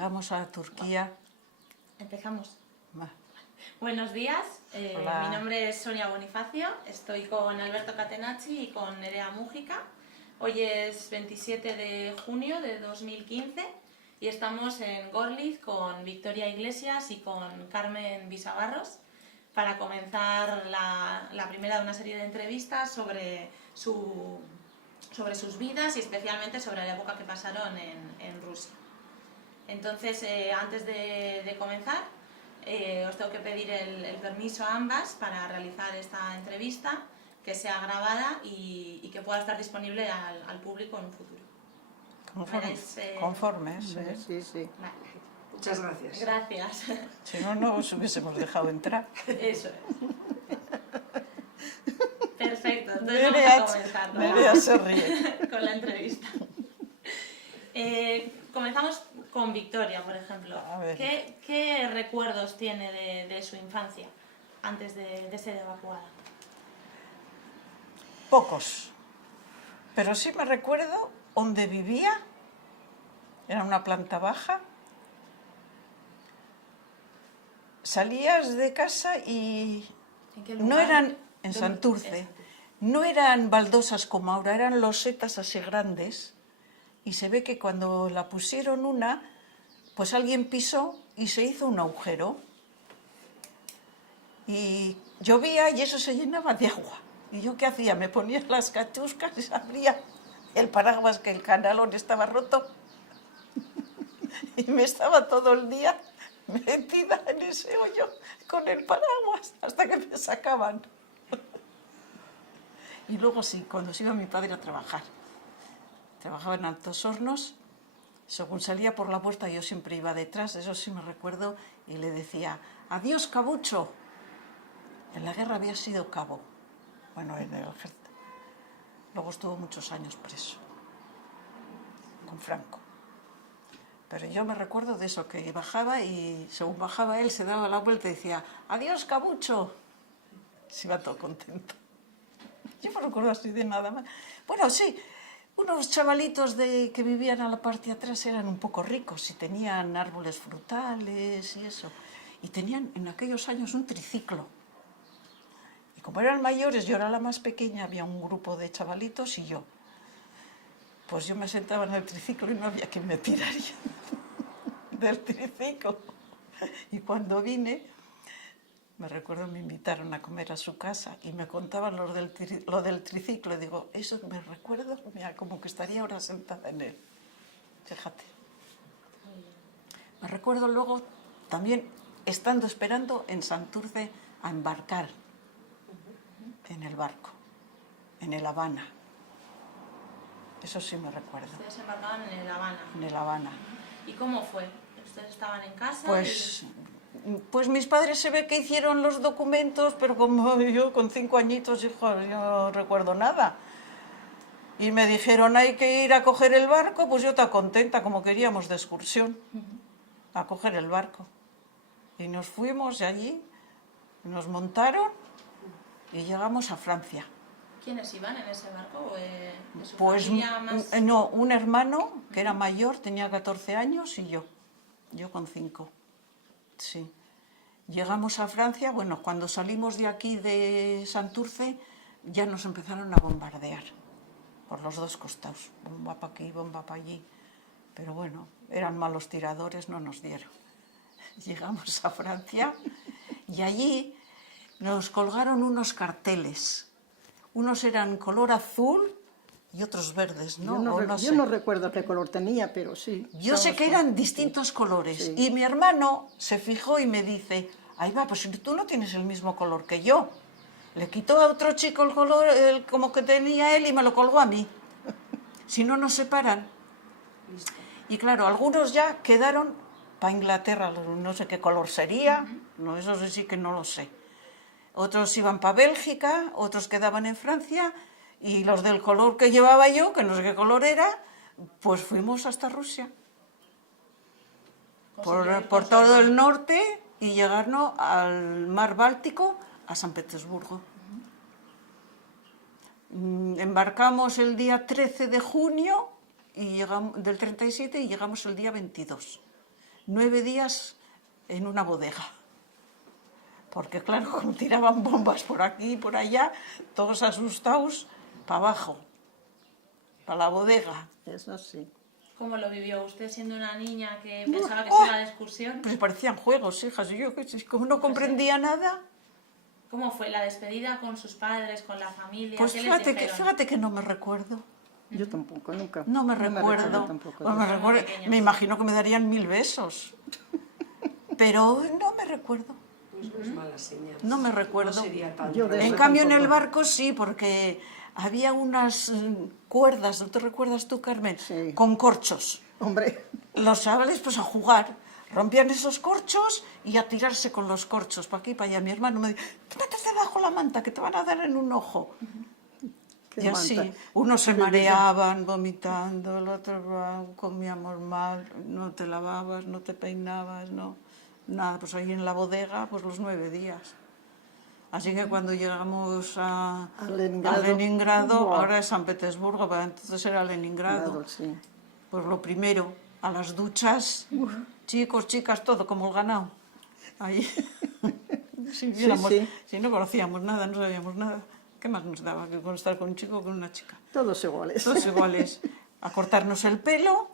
llegamos a Turquía. Empezamos. Va. Buenos días, Hola. mi nombre es Sonia Bonifacio, estoy con Alberto Catenacci y con Nerea Mújica. Hoy es 27 de junio de 2015 y estamos en Gorliz con Victoria Iglesias y con Carmen Visabarros para comenzar la primera de una serie de entrevistas sobre sus vidas y especialmente sobre la época que pasaron en Rusia. Entonces, antes de comenzar, os tengo que pedir el permiso a ambas para realizar esta entrevista, que sea grabada y que pueda estar disponible al público en un futuro. Conformes. Sí, sí. Vale. Muchas gracias. Gracias. Si no, no os hubiésemos dejado entrar. Eso es. Perfecto, entonces vamos a comenzar Nerea se ríe. con la entrevista. Comenzamos con Victoria, por ejemplo. A ver. ¿Qué recuerdos tiene de su infancia antes de ser evacuada? Pocos. Pero sí me recuerdo donde vivía. Era una planta baja. Salías de casa y ¿En qué lugar? no eran en ¿Dónde? Santurce. No eran baldosas como ahora, eran losetas así grandes. Y se ve que cuando la pusieron una, pues alguien pisó y se hizo un agujero. Y llovía y eso se llenaba de agua. ¿Y yo qué hacía? Me ponía las cachuscas y abría el paraguas, que el canalón estaba roto. Y me estaba todo el día metida en ese hoyo con el paraguas hasta que me sacaban. Y luego sí, cuando se iba mi padre a trabajar. Trabajaba en Altos Hornos. Según salía por la puerta yo siempre iba detrás, eso sí me recuerdo, y le decía, adiós, cabucho. En la guerra había sido cabo, bueno, en el ejército. Luego estuvo muchos años preso, con Franco. Pero yo me recuerdo de eso, que bajaba y según bajaba él se daba la vuelta y decía, adiós, cabucho. Se iba todo contento. Yo me recuerdo así de nada más. Bueno, sí, unos chavalitos que vivían a la parte de atrás eran un poco ricos y tenían árboles frutales y eso. Y tenían en aquellos años un triciclo. Y como eran mayores, yo era la más pequeña, había un grupo de chavalitos y yo. Pues yo me sentaba en el triciclo y no había quien me tiraría del triciclo. Y cuando vine, me recuerdo, me invitaron a comer a su casa y me contaban lo del triciclo. Y digo, eso me recuerdo, mira, como que estaría ahora sentada en él. Fíjate. Me recuerdo luego también estando esperando en Santurce a embarcar en el barco, en el Habana. Eso sí me recuerdo. Ustedes embarcaban en el Habana. En el Habana. ¿Y cómo fue? ¿Ustedes estaban en casa? Pues mis padres se ve que hicieron los documentos, pero como yo con 5 añitos, hijo, yo no recuerdo nada. Y me dijeron, hay que ir a coger el barco, pues yo estaba contenta, como queríamos de excursión, a coger el barco. Y nos fuimos de allí, nos montaron y llegamos a Francia. ¿Quiénes iban en ese barco? ¿De su Pues familia más? no, un hermano que era mayor, tenía 14 años y yo con 5. Sí. Llegamos a Francia, bueno, cuando salimos de aquí de Santurce ya nos empezaron a bombardear por los dos costados, bomba para aquí, bomba para allí, pero bueno, eran malos tiradores, no nos dieron. Llegamos a Francia y allí nos colgaron unos carteles. Unos eran color azul y otros verdes, ¿no? Yo no recuerdo qué color tenía, pero sí. Yo sé que eran distintos colores. Sí. Y mi hermano se fijó y me dice, ahí va, pues tú no tienes el mismo color que yo. Le quitó a otro chico el color como que tenía él y me lo colgó a mí. Si no, nos separan. Y claro, algunos ya quedaron para Inglaterra, no sé qué color sería, no, eso sí que no lo sé. Otros iban para Bélgica, otros quedaban en Francia, y los del color que llevaba yo, que no sé qué color era, pues fuimos hasta Rusia. Por todo el norte y llegarnos al mar Báltico, a San Petersburgo. Embarcamos el día 13 de junio y del 37 y llegamos el día 22. 9 días en una bodega. Porque claro, como tiraban bombas por aquí y por allá, todos asustados, para abajo, para la bodega. Eso sí. ¿Cómo lo vivió usted siendo una niña que pensaba que se iba de excursión? Pues parecían juegos, hijas, y yo como no comprendía nada. ¿Cómo fue la despedida con sus padres, con la familia? Pues ¿Qué les dijeron? fíjate que no me recuerdo. Yo tampoco, nunca. No me recuerdo. tampoco. Pues me imagino que me darían 1000 besos. Pero no me recuerdo. Pues no es mala señal. No me recuerdo. No sería tan Yo de En eso cambio, en tampoco. el barco sí, porque había unas cuerdas, ¿no te recuerdas tú, Carmen? Sí. Con corchos. Hombre, Los chavales, pues a jugar. Rompían esos corchos y a tirarse con los corchos para aquí, para allá. Mi hermano me dijo, métete debajo la manta, que te van a dar en un ojo. qué Y así, manta. unos se mareaban vomitando, el otro comíamos mal, no te lavabas, no te peinabas, no, nada, pues ahí en la bodega, pues los 9 días. Así que cuando llegamos a Leningrado, Buah. ahora es San Petersburgo, pero entonces era Leningrado, Claro, sí. pues lo primero, a las duchas, chicos, chicas, todo como el ganado. Ahí, sí. si no conocíamos nada, no sabíamos nada. ¿Qué más nos daba que con estar con un chico o con una chica? Todos iguales. Todos iguales. A cortarnos el pelo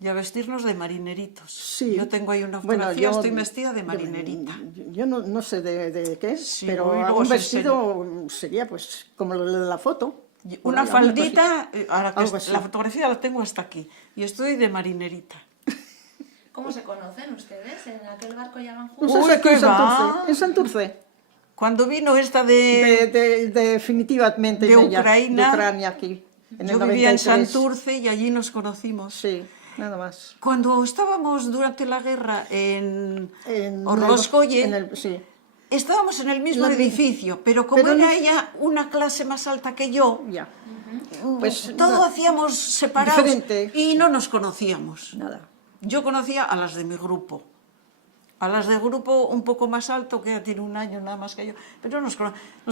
y a vestirnos de marineritos. Sí. Yo tengo ahí una Bueno, fotografía, yo- estoy vestida de marinerita. Yo no sé de qué es, Sí, pero hoy luego un os vestido sería pues como lo de la foto. Por Una ahí, faldita, ahora que algo así. la fotografía la tengo hasta aquí. Y estoy de marinerita. ¿Cómo se conocen ustedes? ¿En aquel barco ya van Pues juntos? Uy, es aquí ¿qué en va? Santurce. En Santurce. Cuando vino esta de Definitivamente de ella, Ucrania, de Ucrania aquí. En yo el vivía en 93. Santurce y allí nos conocimos. Sí, nada más. Cuando estábamos durante la guerra en En Orlóskoye, sí. estábamos en el mismo La- edificio, pero como pero era no- ella una clase más alta que yo, Ya. Pues todo no, hacíamos separados Diferente. y no nos conocíamos. nada. Yo conocía a las de mi grupo. A las de grupo un poco más alto, que ya tiene un año nada más que yo. Pero nos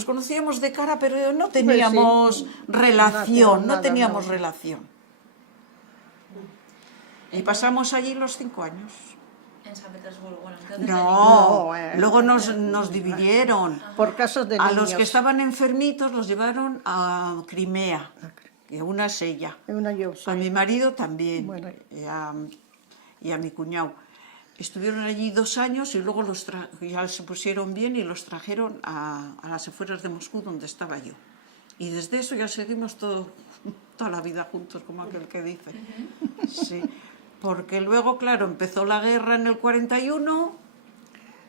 conocíamos de cara, pero no teníamos relación, no nada, teníamos no. relación. Y pasamos allí los 5 años. En San Petersburgo. Bueno, entonces No, No, luego nos dividieron. Por casos de A niños. los que estaban enfermitos los llevaron a Crimea, que una es ella. Una yo A soy. mi marido también, Bueno. y a mi cuñado. Estuvieron allí 2 años y luego ya se pusieron bien y los trajeron a las afueras de Moscú, donde estaba yo. Y desde eso ya seguimos toda la vida juntos, como aquel que dice. Sí. Porque luego, claro, empezó la guerra en el 41,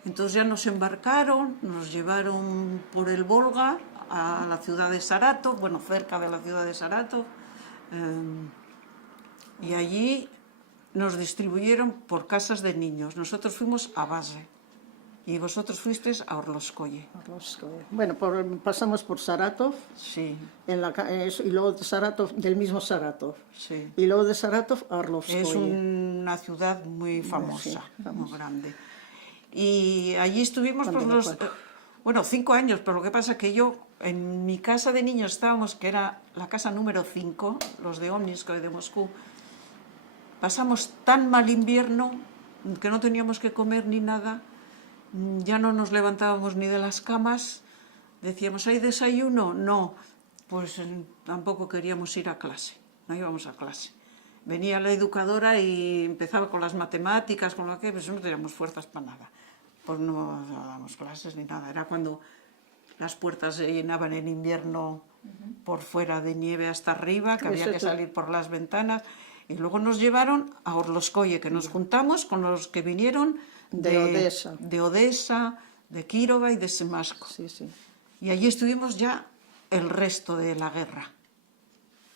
entonces ya nos embarcaron, nos llevaron por el Volga a la ciudad de Saratov, bueno, cerca de la ciudad de Saratov, y allí nos distribuyeron por casas de niños. Nosotros fuimos a Base y vosotros fuisteis a Orlóskoye. Bueno, pasamos por Saratov Sí, y luego de Saratov, del mismo Saratov. sí. Y luego de Saratov a Orlovskoye. Es una ciudad muy famosa, sí, muy grande. Y allí estuvimos pues, Cuando me 5 años, pero lo que pasa es que yo, en mi casa de niños estábamos, que era la casa número 5, los de Omnisk de Moscú, pasamos tan mal invierno que no teníamos que comer ni nada, ya no nos levantábamos ni de las camas, decíamos, ¿hay desayuno? No, pues tampoco queríamos ir a clase, no íbamos a clase. Venía la educadora y empezaba con las matemáticas, con lo que, pues no teníamos fuerzas para nada. Pues no dábamos clases ni nada. Era cuando las puertas se llenaban en invierno por fuera de nieve hasta arriba, que había que salir por las ventanas. Y luego nos llevaron a Orlóskoye, que nos juntamos con los que vinieron De Odessa. de Odessa, de Kírova y de Semásko. Sí, sí. Y allí estuvimos ya el resto de la guerra.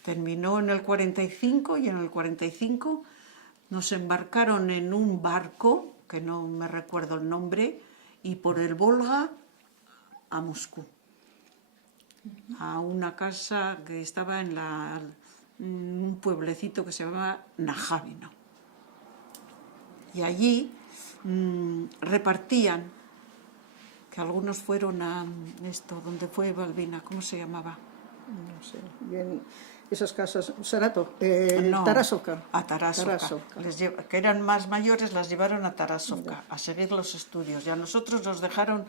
Terminó en el 45 y en el 45 nos embarcaron en un barco, que no me recuerdo el nombre, y por el Volga a Moscú, a una casa que estaba en un pueblecito que se llamaba Najávino. Y allí repartían, que algunos fueron a esto, donde fue Balbina, ¿cómo se llamaba? No sé, bien, esas casas, Sarato, No, Tarasovka. a Tarasovka. Tarasovka. Que eran más mayores, las llevaron a Tarasovka a seguir los estudios. Y a nosotros nos dejaron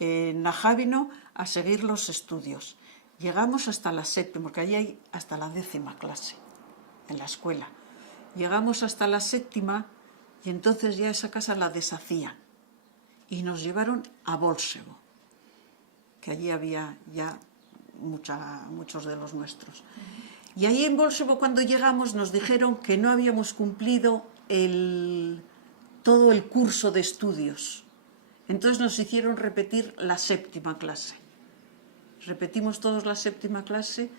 en Najábino a seguir los estudios. Llegamos hasta la séptima, porque allí hay hasta la 10ª clase en la escuela. Llegamos hasta la 7ª y entonces ya esa casa la deshacían. Y nos llevaron a Bolsevo, que allí había ya muchos de los nuestros. Y ahí en Bolsevo, cuando llegamos, nos dijeron que no habíamos cumplido todo el curso de estudios. Entonces nos hicieron repetir la 7ª clase. Repetimos todos la 7ª clase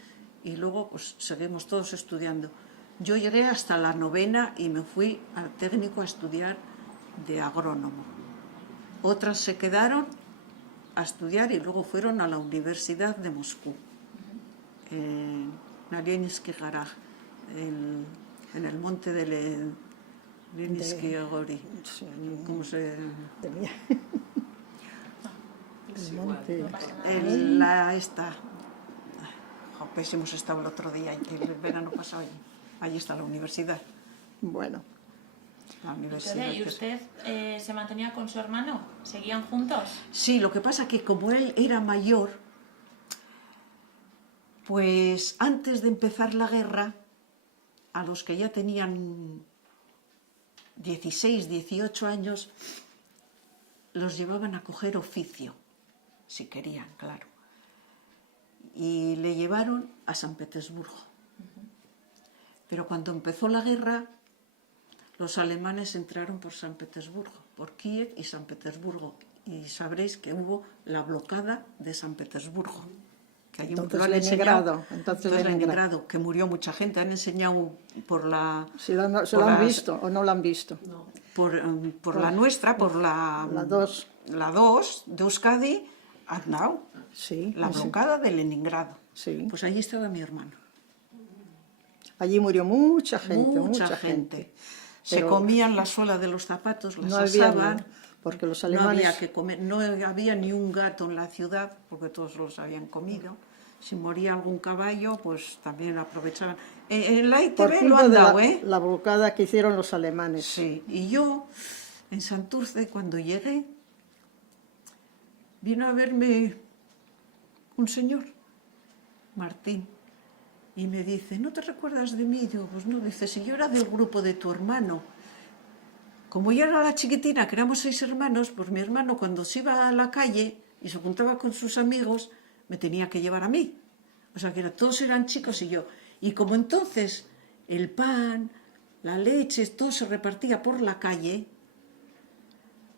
y luego pues seguimos todos estudiando. Yo llegué hasta la 9ª y me fui al técnico a estudiar de agrónomo. Otras se quedaron a estudiar y luego fueron a la Universidad de Moscú, en Leninsky Garaj, en el monte de Leninsky Gori. ¿Cómo se...? Tenía. El monte. Esta... Pues hemos estado el otro día, el verano pasado allí. Allí está la universidad. Bueno. La universidad. ¿Y usted se mantenía con su hermano? ¿Seguían juntos? Sí, lo que pasa que como él era mayor, pues antes de empezar la guerra, a los que ya tenían 16, 18 años, los llevaban a coger oficio, si querían, claro. Y le llevaron a San Petersburgo. Pero cuando empezó la guerra, los alemanes entraron por San Petersburgo, por Kiev y San Petersburgo. Y sabréis que hubo la blocada de San Petersburgo. Que allí Entonces lo han Leningrado. enseñado, entonces Leningrado, que murió mucha gente. Han enseñado por la... ¿Se lo han visto o no lo han visto? No. Por la nuestra, por la 2. La 2 de Euskadi, Arnau. Sí. La blocada de Leningrado. Sí. Pues allí estaba mi hermano. Allí murió mucha gente, Mucha gente. Se Pero comían la suela de los zapatos, las no había, asaban. porque los No alemanes... había que comer, no había ni un gato en la ciudad, porque todos los habían comido. Si moría algún caballo, pues también aprovechaban. En la por ITV lo culpa han de dado, la blocada que hicieron los alemanes. Sí, y yo, en Santurce, cuando llegué, vino a verme un señor, Martín, y me dice, ¿no te recuerdas de mí? Digo, pues no, dice, si yo era del grupo de tu hermano. Como yo era la chiquitina, que éramos 6 hermanos, pues mi hermano cuando se iba a la calle y se juntaba con sus amigos, me tenía que llevar a mí. O sea, que todos eran chicos y yo. Y como entonces el pan, la leche, todo se repartía por la calle,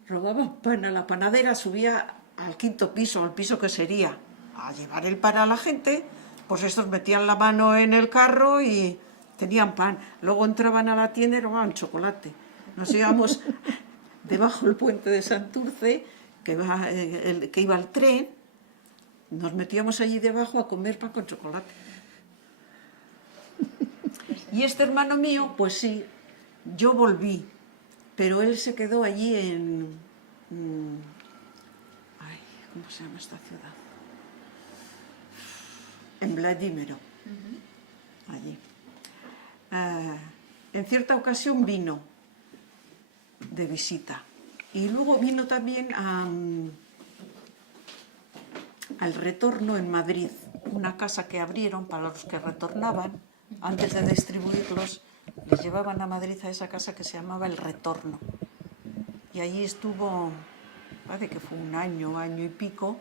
robaban pan a la panadera, subía al 5º piso, al piso que sería, a llevar el pan a la gente, pues estos metían la mano en el carro y tenían pan. Luego entraban a la tienda y robaban chocolate. Nos íbamos debajo del puente de Santurce, que iba al tren, nos metíamos allí debajo a comer pan con chocolate. Y este hermano mío, pues sí, yo volví, pero él se quedó allí ¿cómo se llama esta ciudad? En Vladímiro, allí. En cierta ocasión vino de visita y luego vino también al retorno en Madrid, una casa que abrieron para los que retornaban. Antes de distribuirlos, les llevaban a Madrid a esa casa que se llamaba El Retorno. Y allí estuvo, parece que fue un año y pico,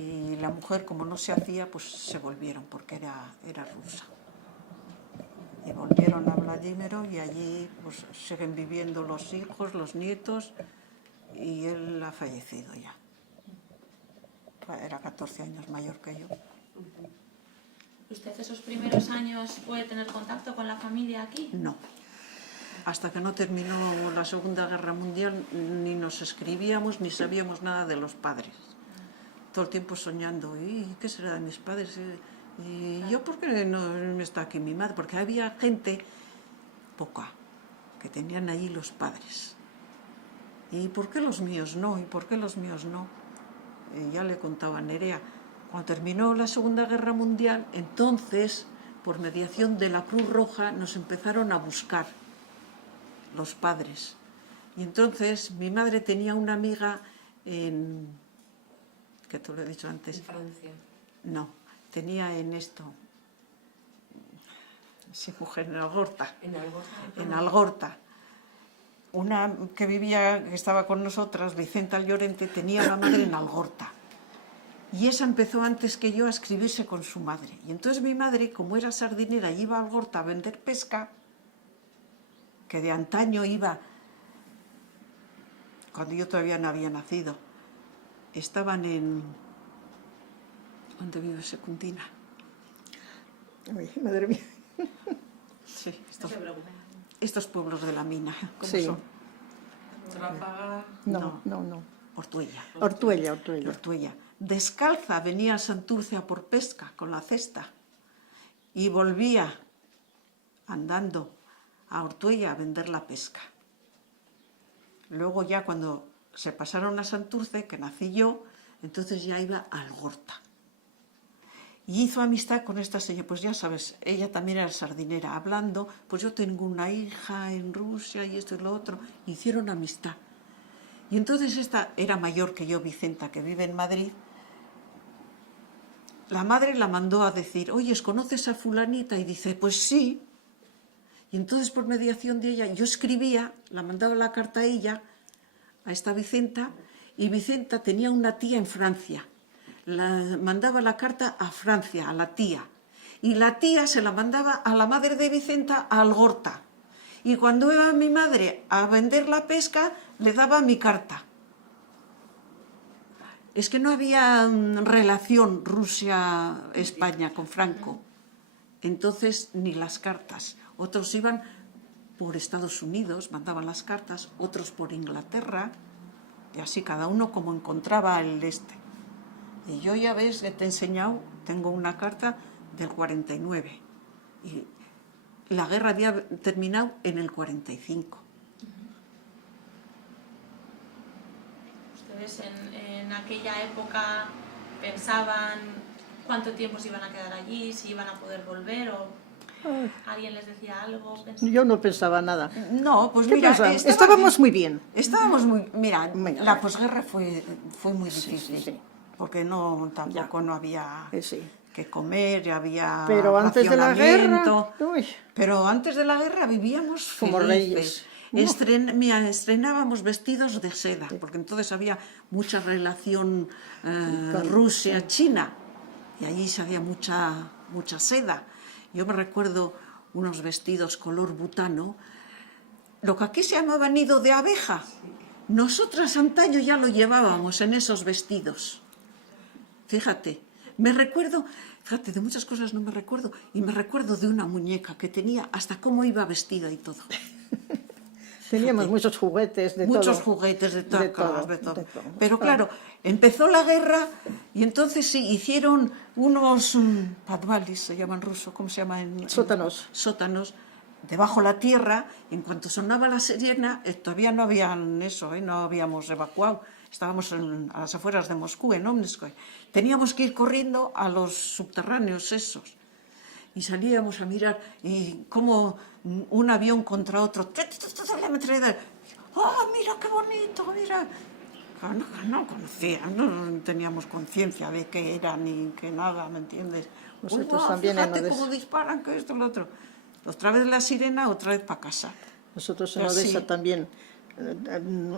y la mujer, como no se hacía, pues se volvieron, porque era rusa. Y volvieron a Vladímiro y allí pues siguen viviendo los hijos, los nietos, y él ha fallecido ya. Era 14 años mayor que yo. ¿Usted esos primeros años puede tener contacto con la familia aquí? No. Hasta que no terminó la Segunda Guerra Mundial ni nos escribíamos ni sabíamos nada de los padres. Todo el tiempo soñando, ¿y qué será de mis padres? ¿Y yo por qué no está aquí mi madre? Porque había gente, poca, que tenían allí los padres. ¿Y por qué los míos no? ¿Y por qué los míos no? Y ya le contaba a Nerea, Cuando terminó la Segunda Guerra Mundial, entonces, por mediación de la Cruz Roja, nos empezaron a buscar los padres. Y entonces mi madre tenía una amiga en... que te lo he dicho antes. En Francia. No, tenía en esto... Sí, mujer, en Algorta. En Algorta. Una que vivía, que estaba con nosotras, Vicenta Llorente, tenía la madre en Algorta. Y esa empezó antes que yo a escribirse con su madre. Y entonces mi madre, como era sardinera y iba a Algorta a vender pesca, que de antaño iba, cuando yo todavía no había nacido, estaban en... ¿Dónde vive Secundina? Ay, madre mía. Sí, No se preocupen. estos pueblos de la mina, ¿cómo Sí. son? Trápaga. No. Ortuella. Ortuella. Descalza venía a Santurce a por pesca con la cesta y volvía andando a Ortuella a vender la pesca. Luego ya cuando se pasaron a Santurce, que nací yo, entonces ya iba a Algorta. Y hizo amistad con esta señora, pues ya sabes, ella también era sardinera, hablando, pues yo tengo una hija en Rusia y esto y lo otro, hicieron amistad. Y entonces esta era mayor que yo, Vicenta, que vive en Madrid. La madre la mandó a decir, oye, ¿conoces a fulanita? Y dice, pues sí. Y entonces por mediación de ella, yo escribía, la mandaba la carta a ella, a esta Vicenta, y Vicenta tenía una tía en Francia. La mandaba la carta a Francia, a la tía. Y la tía se la mandaba a la madre de Vicenta, a Algorta. Y cuando iba mi madre a vender la pesca, le daba mi carta. Es que no había relación Rusia-España con Franco. Entonces, ni las cartas. Otros iban por Estados Unidos, mandaban las cartas, otros por Inglaterra, y así cada uno como encontraba el este. Y yo ya ves, te he enseñado, tengo una carta del 49. Y la guerra había terminado en el 45. ¿Ustedes en aquella época pensaban cuánto tiempo se iban a quedar allí, si iban a poder volver o alguien les decía algo? Yo no pensaba nada. No, pues ¿Qué mira, pensaba? Estábamos muy bien. Estábamos muy... Mira, Venga. la posguerra fue muy difícil, sí. porque tampoco no había Sí. que comer, ya había Pero antes de la guerra, racionamiento. uy, Pero antes de la guerra vivíamos como felices. reyes. Mira, estrenábamos vestidos de seda, porque entonces había mucha relación Rusia-China, y allí se hacía mucha seda. Yo me recuerdo unos vestidos color butano, lo que aquí se llamaba nido de abeja. Nosotras antaño ya lo llevábamos en esos vestidos. Fíjate, me recuerdo, fíjate, de muchas cosas no me recuerdo, y me recuerdo de una muñeca que tenía hasta cómo iba vestida y todo. teníamos muchos juguetes de Muchos todo. juguetes de De todo, todo, de todo. de todo. Pero claro, empezó la guerra y entonces sí, hicieron unos padvalis, se llaman ruso, ¿cómo se llama? Sótanos. Sótanos, debajo la tierra. En cuanto sonaba la sirena, todavía no habían eso, no habíamos evacuado. Estábamos a las afueras de Moscú, en Omskoye. Teníamos que ir corriendo a los subterráneos esos. Y salíamos a mirar y como un avión contra otro. La metralleta. ¡Oh, mira qué bonito! Mira. No conocía, no teníamos conciencia de qué era ni qué nada, ¿me entiendes? Nosotros también en fíjate Odessa. cómo disparan, que esto, lo otro. Otra vez la sirena, otra vez para casa. Nosotros en Pero Odessa sí. también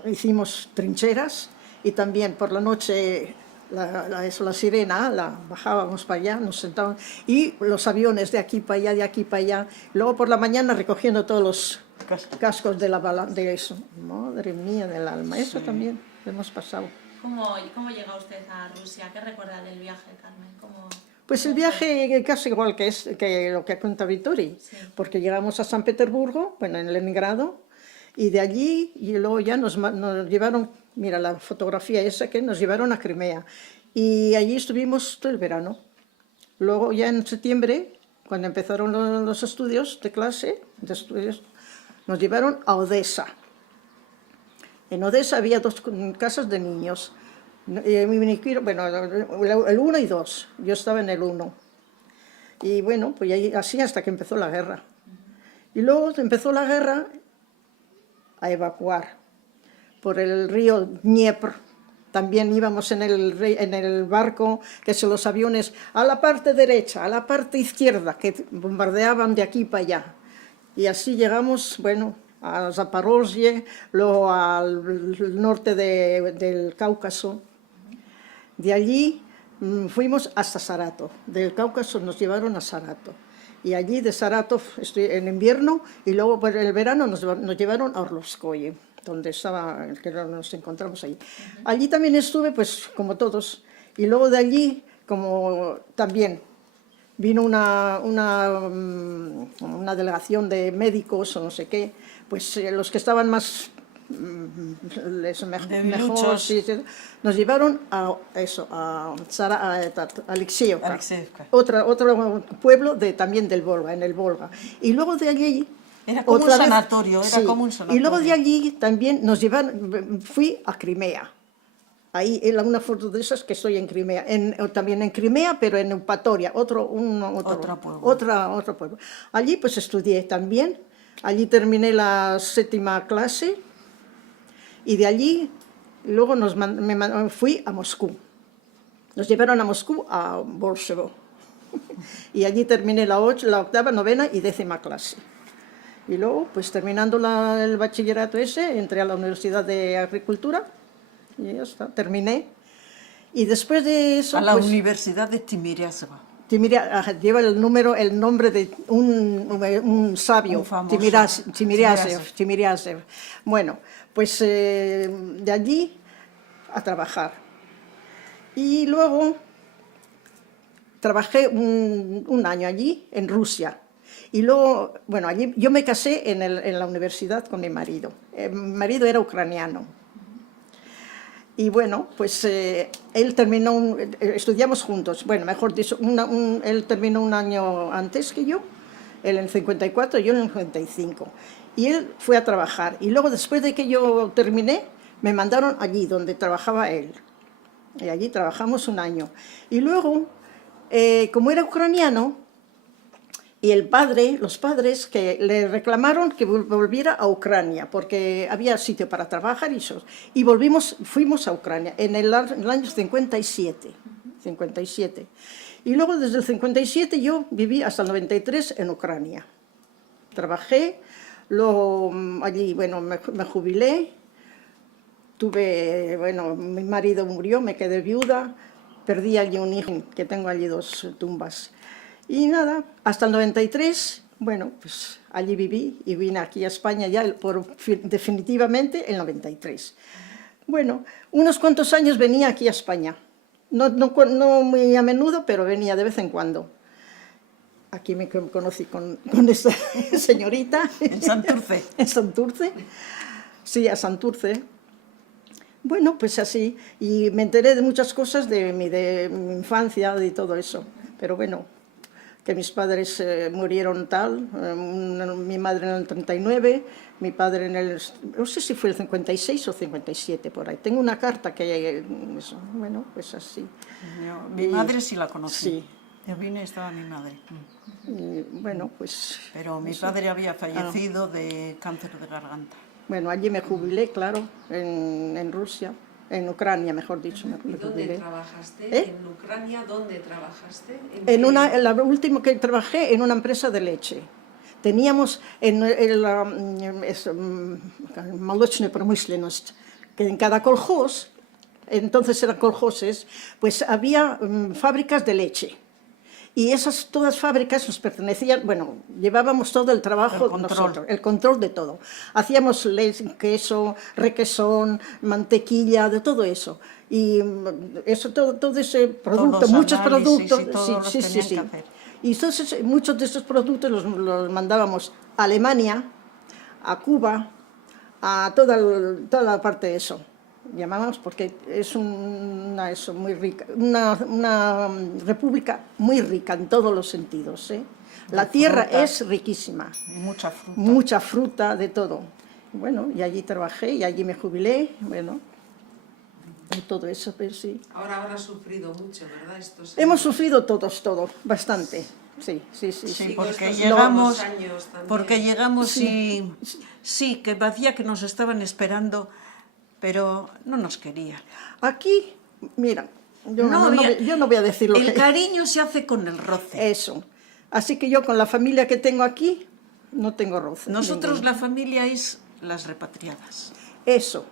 hicimos trincheras y también por la noche la sirena, bajábamos para allá, nos sentábamos y los aviones de aquí para allá, de aquí para allá. Luego por la mañana recogiendo todos los cascos de la bala, de eso. Madre mía del alma, eso también hemos pasado. ¿Cómo llega usted a Rusia? ¿Qué recuerda del viaje, Carmen? Pues el viaje casi igual que lo que cuenta Vittori, Sí. porque llegamos a San Petersburgo, bueno, en Leningrado, y de allí, y luego ya nos llevaron, mira la fotografía esa, que nos llevaron a Crimea, y allí estuvimos todo el verano. Luego ya en septiembre, cuando empezaron los estudios de clase, nos llevaron a Odessa. En Odessa había 2 casas de niños, Bueno, el 1 y 2, yo estaba en el 1. Y bueno, pues así hasta que empezó la guerra. Y luego empezó la guerra a evacuar por el río Dniepr. También íbamos en el barco, que son los aviones, a la parte derecha, a la parte izquierda, que bombardeaban de aquí para allá. Y así llegamos, bueno, a Zaporozhye, luego al norte del Cáucaso. De allí fuimos hasta Saratov. Del Cáucaso nos llevaron a Saratov. Y allí de Saratov estoy en invierno, y luego por el verano nos llevaron a Orlovskoye, donde estaba, que nos encontramos allí. Allí también estuve, pues, como todos. Y luego de allí, como también vino una delegación de médicos o no sé qué, pues los que estaban más mejor, sí, nos llevaron a Alexievka, otro pueblo también del Volga, en el Volga. Y luego de allí... Era como un sanatorio, era como un sanatorio. Y luego de allí también nos llevaron, fui a Crimea. Ahí en una foto de esas que estoy en Crimea, también en Crimea, pero en Eupatoria, otro pueblo. Allí pues estudié también, allí terminé la 7ª clase, y de allí luego fui a Moscú. Nos llevaron a Moscú, a Bolshevo, y allí terminé la 8ª, 9ª y 10ª clase. Y luego, pues terminando el bachillerato ese, entré a la Universidad de Agricultura, y ya está, terminé. Y después de eso... A la pues, Universidad de Timiríazeva. Lleva el nombre de un sabio, Un famoso. Timiryazev. Bueno, pues de allí a trabajar. Y luego trabajé un año allí, en Rusia. Y luego, bueno, allí yo me casé en la universidad con mi marido. Mi marido era ucraniano. Y bueno, pues él terminó, estudiamos juntos, bueno, mejor dicho, él terminó un año antes que yo, él en el 54, yo en el 55. Y él fue a trabajar. Y luego, después de que yo terminé, me mandaron allí donde trabajaba él. Y allí trabajamos un año. Y luego, como era ucraniano, y los padres que le reclamaron que volviera a Ucrania, porque había sitio para trabajar y fuimos a Ucrania en el año 57. Y luego desde el 57 yo viví hasta el 93 en Ucrania. Trabajé, luego allí, bueno, me jubilé, mi marido murió, me quedé viuda, perdí allí un hijo, que tengo allí 2 tumbas. Y nada, hasta el 93, bueno, pues allí viví y vine aquí a España ya definitivamente en el 93. Bueno, unos cuantos años venía aquí a España. No muy a menudo, pero venía de vez en cuando. Aquí me conocí con esta señorita. En Santurce. En Santurce. Sí, a Santurce. Bueno, pues así. Y me enteré de muchas cosas de mi infancia, de todo eso. Pero bueno, que mis padres murieron mi madre en el 39, mi padre no sé si fue el 56 o 57, por ahí. Tengo una carta que, bueno, pues así. Mi madre sí la conocí. Sí. Yo vine y estaba mi madre. Y, bueno, pues... Pero mi padre había fallecido de cáncer de garganta. Bueno, allí me jubilé, claro, en Rusia. En Ucrania, mejor dicho. ¿Y dónde trabajaste? ¿En Ucrania dónde trabajaste? En la última que trabajé en una empresa de leche. Teníamos молочную промышленность, que en cada колхоз, entonces eran colhoses, pues había fábricas de leche. Y esas todas fábricas nos pertenecían, bueno, llevábamos todo el trabajo nosotros, el control de todo. Hacíamos leche, queso, requesón, mantequilla, de todo eso. Y eso, todo ese producto, muchos productos. Sí. Y entonces muchos de esos productos los mandábamos a Alemania, a Cuba, a toda la parte de eso. Llamamos porque es muy rica, una república muy rica en todos los sentidos, ¿eh? La tierra es riquísima. Mucha fruta. Mucha fruta, de todo. Bueno, y allí trabajé y allí me jubilé, bueno. y todo eso, pero sí. Ahora habrás sufrido mucho, ¿verdad? Estos Hemos años. sufrido todos, Sí, bastante. Sí. Digo, porque estos llegamos, últimos años también. porque llegamos y sí, que parecía que nos estaban esperando, pero no nos querían. Aquí, mira, yo No no, había- yo no voy a decir lo El que... cariño se hace con el roce. Eso. Así que yo con la familia que tengo aquí, no tengo roce. Nosotros ninguno. la familia es las repatriadas. Eso.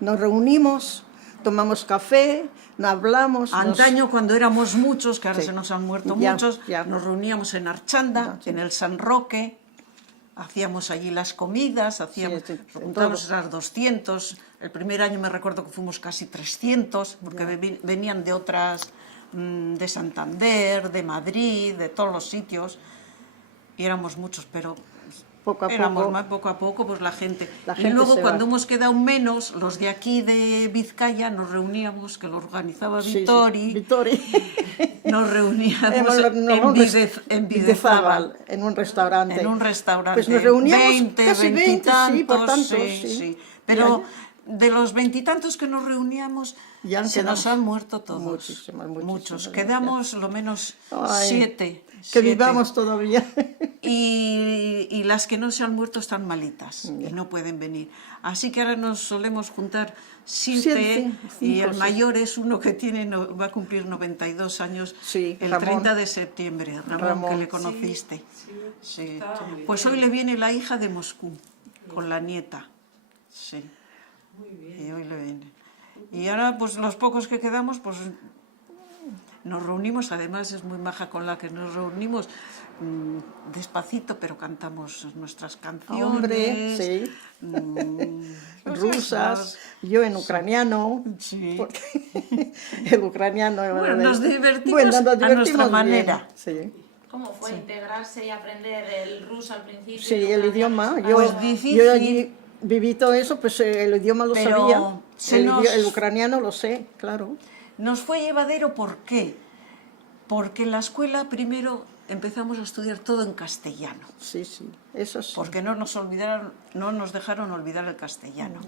Nos reunimos, tomamos café, hablamos... Antaño, cuando éramos muchos, que ahora Sí. se nos han muerto Ya, muchos, ya. nos reuníamos en Archanda, Ya, sí. en el San Roque, hacíamos allí las comidas, hacíamos, Sí, en juntábamos todo. las 200. El primer año me recuerdo que fuimos casi 300, porque venían de otras, de Santander, de Madrid, de todos los sitios, y éramos muchos, pero Poco a éramos poco. más poco a poco, pues la gente. La Y gente luego se cuando va. hemos quedado menos, los de aquí de Vizcaya nos reuníamos, que lo organizaba Sí, sí. Vittori, Vittori. nos reuníamos en Bidezábal, Bidezábal, en un restaurante. en un restaurante. Pues nos reuníamos 20, casi 20, 20 sí, por tantos, sí, sí. sí. Pero de los 20 y tantos que nos reuníamos, Ya se nos quedamos han muerto todos. muchísimos, Muchos. muchísimos, Quedamos lo menos Ay, 7. Que vivamos todavía. Y las que no se han muerto están malitas y no pueden venir. Así que ahora nos solemos juntar 7 Siete, y cinco, el sí. mayor es uno que tiene, va a cumplir 92 años Sí, el Ramón. 30 de septiembre, Ramón, Ramón. que le conociste. Sí. estaba muy Pues bien. hoy le viene la hija de Moscú con la nieta. Sí. Muy bien. Y hoy le viene. Y ahora, pues los pocos que quedamos, pues nos reunimos, además es muy maja con la que nos reunimos, despacito, pero cantamos nuestras canciones. Hombre, sí. Pues Rusas, esas. yo en ucraniano. Sí. Porque el ucraniano... Bueno, nos divertimos Bueno, nos a nuestra divertimos bien, manera. Sí. ¿Cómo fue integrarse y aprender el ruso al principio? Sí, y el ucraniano? idioma. Yo, Pues difícil. yo allí viví todo eso, pues el idioma lo Pero sabía. se nos- El ucraniano lo sé, claro. Nos fue llevadero, ¿por qué? Porque en la escuela primero empezamos a estudiar todo en castellano, Sí, sí, eso sí. porque no nos dejaron olvidar el castellano.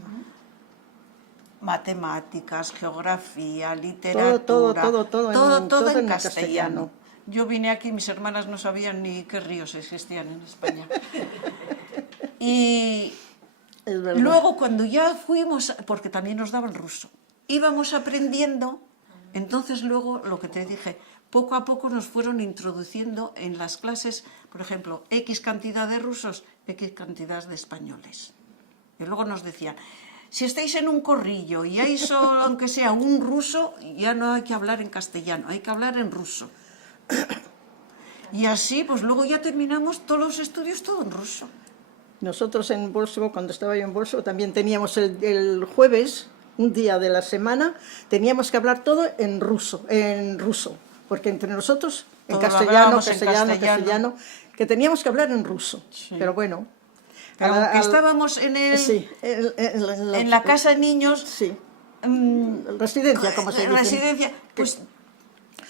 Matemáticas, geografía, literatura, todo en en castellano. castellano. Yo vine aquí, mis hermanas no sabían ni qué ríos existían en España. Y Es verdad. luego cuando ya fuimos, porque también nos daban ruso, íbamos aprendiendo, entonces luego lo que te dije, poco a poco nos fueron introduciendo en las clases, por ejemplo, X cantidad de rusos, X cantidad de españoles. Y luego nos decían, si estáis en un corrillo y hay solo, aunque sea un ruso, ya no hay que hablar en castellano, hay que hablar en ruso. Y así, pues luego ya terminamos todos los estudios todo en ruso. Nosotros en Bolso, cuando estaba yo en Bolso, también teníamos el jueves, un día de la semana, teníamos que hablar todo en ruso, porque entre nosotros, en Todo lo castellano, hablábamos en castellano, que teníamos que hablar en ruso. Sí. Pero bueno. Pero aunque estábamos en, Sí, en la casa de niños, Sí, residencia, como se dice. residencia, pues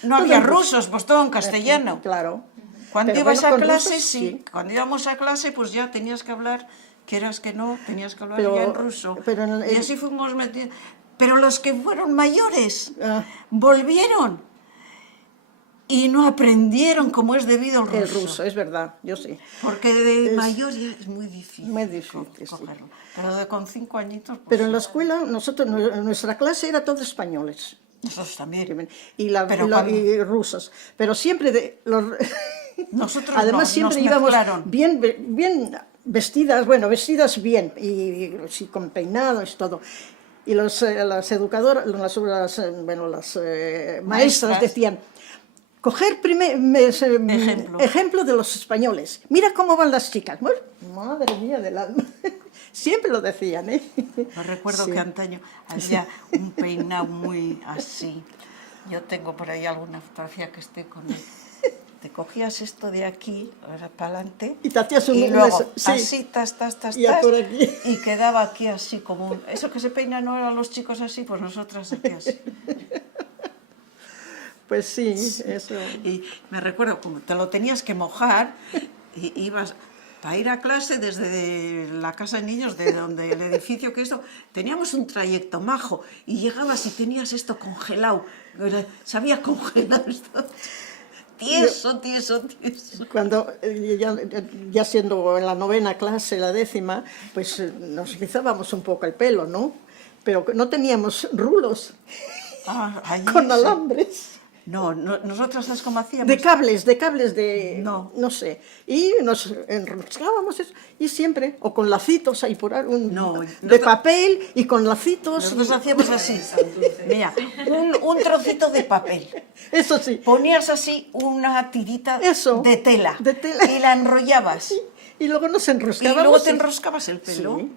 no Todo había en ruso. rusos, pues todo en castellano. Claro. Cuando Pero ibas bueno, a con clase, rusos, sí. Cuando íbamos a clase, pues ya tenías que hablar, quieras que no, tenías que hablar Pero- ya en ruso. pero en Y así fuimos metiendo. Pero los que fueron mayores Ah. volvieron y no aprendieron como es debido el El ruso. ruso, es verdad, yo sí. Porque de mayor ya es muy difícil. Muy difícil, sí. cogerlo. Pero con 5 añitos, pues, Pero en la escuela, nuestra clase era todo españoles. nosotros también. Y, Pero y rusos. Pero siempre Nosotros además no, siempre nos íbamos mezclaron. bien vestidas, bueno, vestidas bien, y sí, con peinados y todo. Y las educadoras, las maestras Maestras. decían, coger ejemplo de los españoles. Mira cómo van las chicas. Bueno, madre mía del alma. Siempre lo decían, ¿eh? Me recuerdo Sí. que antaño había un peinado muy así. Yo tengo por ahí alguna fotografía que estoy con él. Te cogías esto de aquí, ahora para adelante, Y te hacías y luego sí. así, tas, Y por aquí. y quedaba aquí así como eso que se peinan ahora los chicos así, pues nosotras aquí así. Pues sí, eso. Y me recuerdo como te lo tenías que mojar y ibas para ir a clase desde la casa de niños, de donde el edificio que esto, teníamos un trayecto majo y llegabas y tenías esto congelado, sabía congelar esto. Tieso. Cuando ya siendo en la 9ª clase, la 10ª, pues nos rizábamos un poco el pelo, ¿no? Pero no teníamos rulos con alambres. No, nosotras las como hacíamos. De cables de... No. No sé. Y nos enroscábamos y siempre, o con lacitos ahí por ahí, de papel y con lacitos. Nosotros hacíamos así. Mira, un trocito de papel. Eso sí. Ponías así una tirita de tela. Y la enrollabas. Y luego nos Y enroscábamos. luego te enroscabas el pelo. Sí.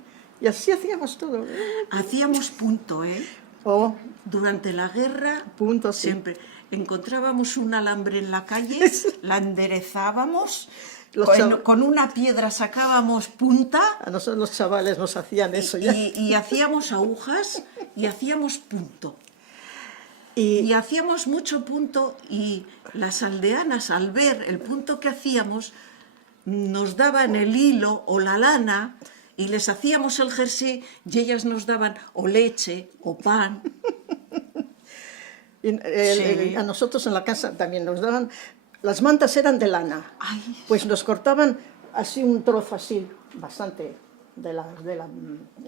Y así hacíamos todo. Hacíamos punto, ¿eh? Oh, Durante la guerra, punto, sí. siempre encontrábamos un alambre en la calle, la enderezábamos, con una piedra sacábamos punta. A nosotros los chavales nos hacían eso ya. Y hacíamos agujas y hacíamos punto. Y Y hacíamos mucho punto y las aldeanas, al ver el punto que hacíamos, nos daban el hilo o la lana y les hacíamos el jersey y ellas nos daban o leche o pan. a nosotros en la casa también nos daban, las mantas eran de lana. Ay. Pues nos cortaban así un trozo así, bastante, de la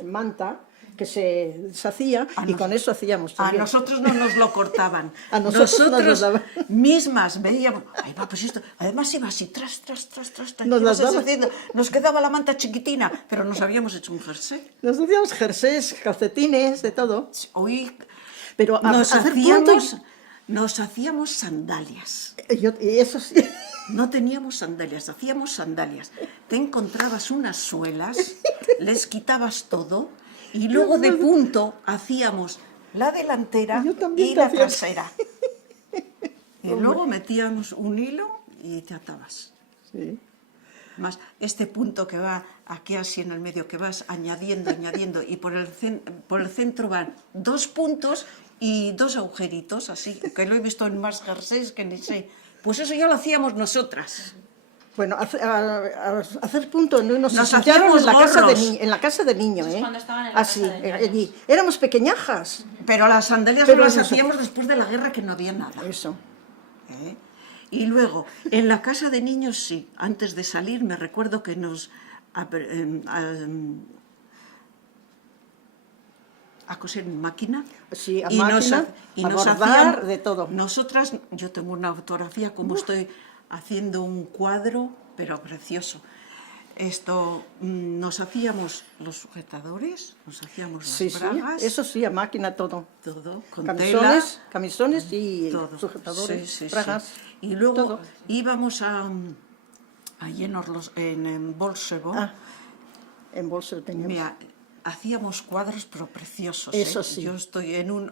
manta, que se deshacía, y con eso hacíamos A también. nosotros no nos lo cortaban. A nosotros nos daban. Mismas veíamos, ay, va, pues esto, además iba así, tras, Nos las daban. nos quedaba la manta chiquitina, pero nos habíamos hecho un jersey. Nos hacíamos jerseys, calcetines, de todo. Hoy Pero nos hacer punto hacíamos sandalias. y eso sí. No teníamos sandalias, hacíamos sandalias. Te encontrabas unas suelas, les quitabas todo y luego de punto hacíamos la delantera Yo también y te la hacía- trasera. Y luego metíamos un hilo y te atabas. Sí. Más este punto que va aquí así en el medio, que vas añadiendo, y por el centro van 2 puntos y 2 agujeritos, así, que lo he visto en más jerseys que ni sé. Pues eso ya lo hacíamos nosotras. Bueno, hacer punto nos Nos enseñaron hacíamos en gorros. la casa de niño, Eso es ¿eh? cuando estaban en la Así, casa de niños. allí. Éramos pequeñajas. Pero las sandalias Pero no las eso- hacíamos después de la guerra, que no había nada. Eso. ¿Eh? Y luego, en la casa de niños, sí, antes de salir, me recuerdo que nos a coser en máquina. Sí, a y máquina, a bordar, de todo. Nosotras, yo tengo una fotografía como estoy haciendo un cuadro, pero precioso. Nos hacíamos los sujetadores, nos hacíamos las Sí, sí, bragas, eso sí, a máquina todo. todo, con Camisones y todo. sujetadores, Sí, sí, bragas. sí. Y luego todo. íbamos allí en Bolsebo. En bolsa teníamos. Mira, hacíamos cuadros pero preciosos. Eso ¿eh? sí. Yo estoy en un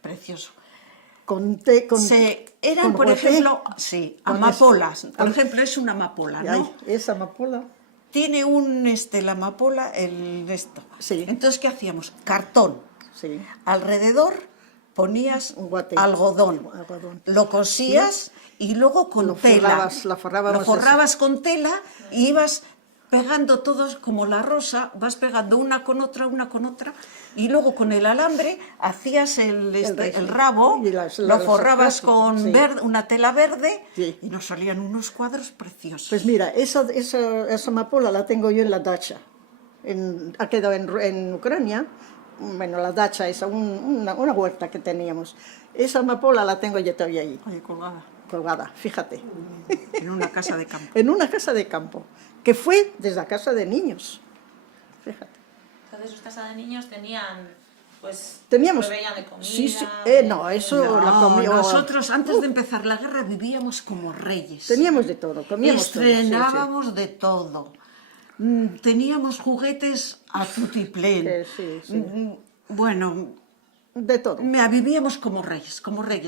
precioso. Eran, con por guaté. ejemplo, sí, Con amapolas. Por ejemplo, es una amapola, Ay, ¿no? esa amapola. Tiene la amapola, esto. Sí. Entonces, ¿qué hacíamos? Cartón. Sí. Alrededor ponías Un guate. algodón. Lo cosías y luego con Lo tela. forrabas Lo forrabas con tela y ibas pegando todos como la rosa, vas pegando una con otra, y luego con el alambre hacías el rabo, y lo forrabas con sí. una tela verde, Sí. y nos salían unos cuadros preciosos. Pues mira, esa amapola la tengo yo en la dacha. Ha quedado en Ucrania. Bueno, la dacha, una huerta que teníamos. Esa amapola la tengo yo todavía ahí, Oye, colgada, fíjate. en una casa de campo. En una casa de campo, que fue desde la casa de niños. Fíjate. Entonces, sus casas de niños tenían, pues, Teníamos. proveían de comida. Sí, sí. de- No, eso No, la comida. nosotros antes de empezar la guerra vivíamos como reyes. Teníamos de todo, comíamos todo. Estrenábamos de todo. Teníamos juguetes a tutiplén. Sí. Bueno, De todo. vivíamos como reyes,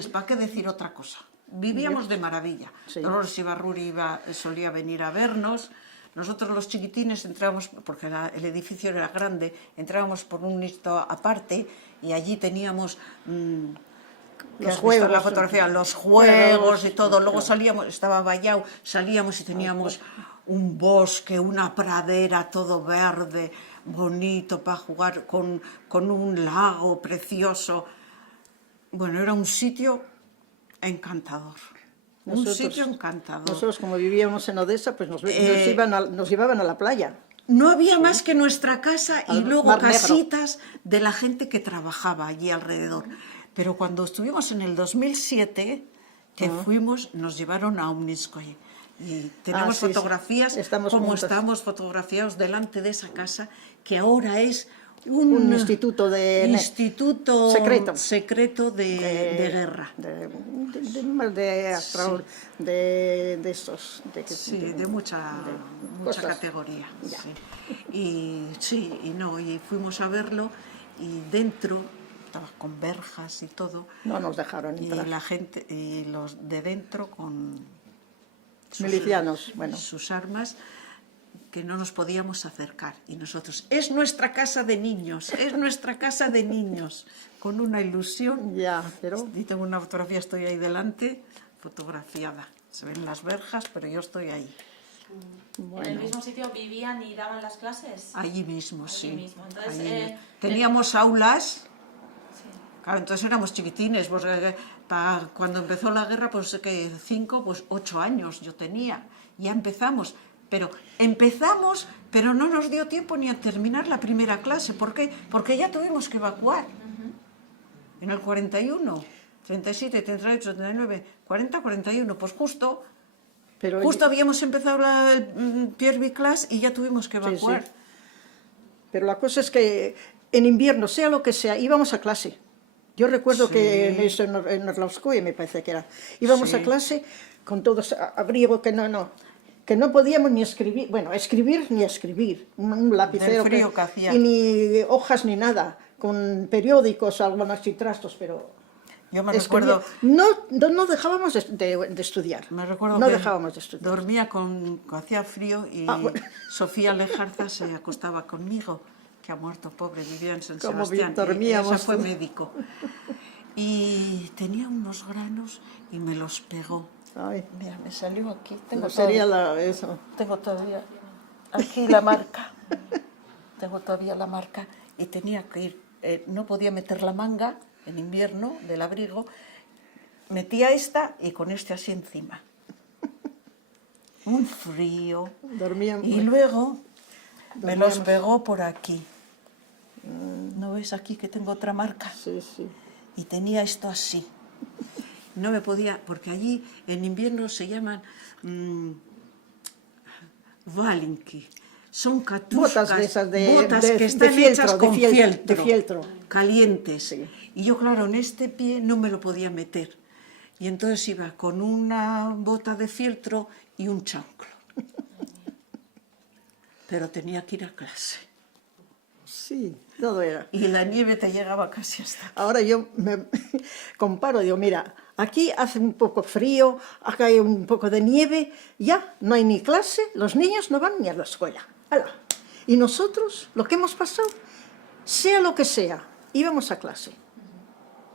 ¿para qué decir otra cosa? Vivíamos de maravilla. Sí. Dolores Ibarruri solía venir a vernos. Nosotros los chiquitines entrábamos, porque el edificio era grande, entrábamos por un listo aparte y allí teníamos Los juegos, juegos, la fotografía, los juegos y todo. Luego salíamos, estaba vallado, salíamos y teníamos un bosque, una pradera, todo verde, bonito para jugar, con un lago precioso. Bueno, era un sitio encantador. Un sitio encantador. Nosotros, como vivíamos en Odessa, pues nos llevaban a la playa. No había más que nuestra casa y luego Mar Negro. casitas de la gente que trabajaba allí alrededor. Pero cuando estuvimos en el 2007, que fuimos, nos llevaron a Omniskoye. Y tenemos sí, sí. fotografías, Estamos como juntos. estamos fotografiados delante de esa casa, que ahora es Un instituto instituto secreto de guerra. De estos. Sí, de mucha cosas. categoría. Sí. Y fuimos a verlo y dentro estaba con verjas y todo. No nos dejaron Y entrar. la gente, y los de dentro con Milicianos, bueno. sus armas, que no nos podíamos acercar. Y nosotros, es nuestra casa de niños, es nuestra casa de niños, con una ilusión. Ya, pero... Y tengo una fotografía, estoy ahí delante, fotografiada. Se ven las verjas, pero yo estoy ahí. ¿En el mismo sitio vivían y daban las clases? Allí mismo, sí. mismo. Entonces, Allí. Teníamos aulas, claro, entonces éramos chiquitines, pues, cuando empezó la guerra, pues que 5, pues 8 años yo tenía, ya empezamos, pero no nos dio tiempo ni a terminar la primera clase. ¿Por qué? Porque ya tuvimos que evacuar. En el 41, 37, 38, 39, 40, 41, pues justo habíamos empezado el Pierre Class y ya tuvimos que evacuar. Sí. Pero la cosa es que en invierno, sea lo que sea, íbamos a clase. Yo recuerdo que en Orlovskoye, me parece que era, íbamos a clase con todos abrigo que no podíamos ni escribir, ni escribir, un lapicero. Del frío que hacía. Y ni hojas ni nada, con periódicos, algunos y trastos, pero... Yo me recuerdo... No dejábamos de estudiar. Me recuerdo no que dejábamos de estudiar. dormía hacía frío y Sofía Lejarza se acostaba conmigo, que ha muerto, pobre, vivía en San Sebastián. Dormíamos. Ella fue médico. Y tenía unos granos y me los pegó. Ay, Mira, me salió aquí. no sería eso. Tengo todavía aquí la marca. Tengo todavía la marca y tenía que ir. No podía meter la manga en invierno del abrigo. Metía esta y con este así encima. Un frío. Dormíamos. Y luego me los pegó por aquí. ¿No ves aquí que tengo otra marca? Sí, sí. Y tenía esto así. No me podía, porque allí en invierno se llaman valinki. Son catuscas, Botas de esas botas que están hechas con de fieltro. Calientes. Sí. Y yo, claro, en este pie no me lo podía meter. Y entonces iba con una bota de fieltro y un chanclo. Pero tenía que ir a clase. Sí, todo era. Y la nieve te llegaba casi hasta... Ahora yo me comparo, digo, mira, aquí hace un poco frío, acá hay un poco de nieve, ya no hay ni clase, los niños no van ni a la escuela. ¡Hala! Y nosotros, lo que hemos pasado, sea lo que sea, íbamos a clase.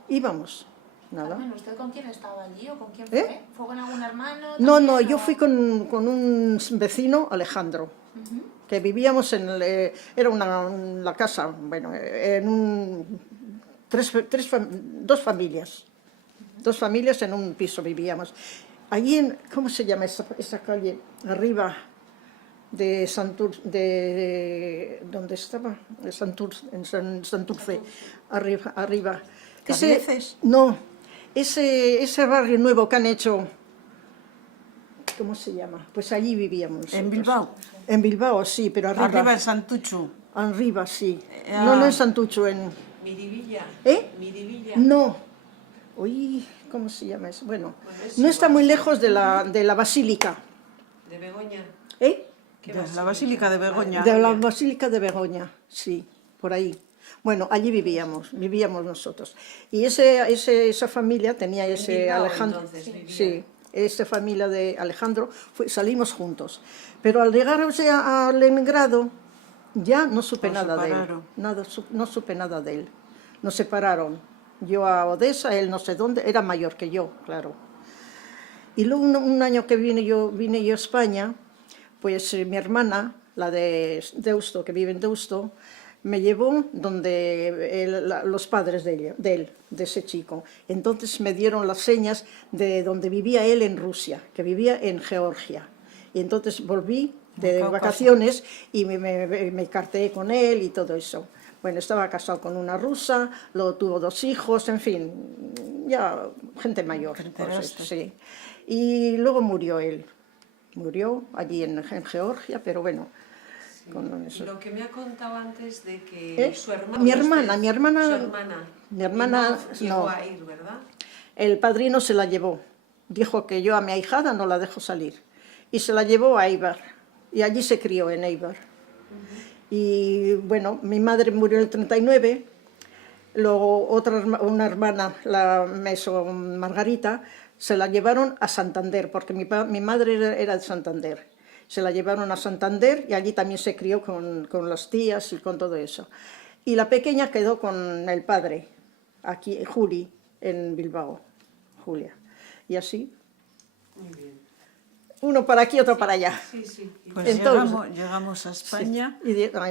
Íbamos. Nada. Bueno, ¿usted con quién estaba allí o con quién fue? ¿Fue con algún hermano? No, también, yo o...? fui con un vecino, Alejandro, que vivíamos en la casa, bueno, en dos familias. Dos familias en un piso vivíamos. Allí ¿cómo se llama esa calle? Arriba de ¿dónde estaba? En Santurce, arriba. ¿Carneces? No, ese barrio nuevo que han hecho, ¿cómo se llama? Pues allí vivíamos. ¿En Bilbao? En Bilbao, sí, pero arriba. Arriba en Santuchu. Arriba, sí. No en Santucho, en... Miribilla. Miribilla. No. Uy, ¿cómo se llama eso? Bueno, no está muy lejos de la basílica. De Begoña. De la Basílica de Begoña. De la basílica de Begoña, sí, por ahí. Bueno, allí vivíamos nosotros. Y esa familia tenía ese Bilbao, Alejandro. entonces, vivían. Sí, esa familia de Alejandro, salimos juntos. Pero al llegar a Leningrado, ya no supe nada de él. No supe nada de él. Nos separaron. Yo a Odessa, él no sé dónde, era mayor que yo, claro. Y luego un año que vine yo a España, Pues mi hermana, la de Deusto, que vive en Deusto, me llevó donde los padres de él, de ese chico. Entonces me dieron las señas de donde vivía él en Rusia, que vivía en Georgia. Y entonces volví de vacaciones y me carteé con él y todo eso. Bueno, estaba casado con una rusa, luego tuvo 2 hijos, en fin, ya gente mayor. Pues, sí. Y luego murió él. Murió allí en Georgia, pero bueno. Sí. Con eso. Y lo que me ha contado antes de que su hermana... Mi hermana. Mi hermana no llegó no. a ir, ¿verdad? El padrino se la llevó. Dijo que yo a mi ahijada no la dejo salir. Y se la llevó a Eibar. Y allí se crió, en Eibar. Y bueno, mi madre murió en el 39. Luego una hermana, la Meso Margarita, se la llevaron a Santander, porque mi madre era de Santander. Se la llevaron a Santander y allí también se crió con las tías y con todo eso. Y la pequeña quedó con el padre, aquí, Juli, en Bilbao, Julia. Y así, Muy bien. uno para aquí, otro para allá. Sí, sí. Pues Entonces, llegamos a España,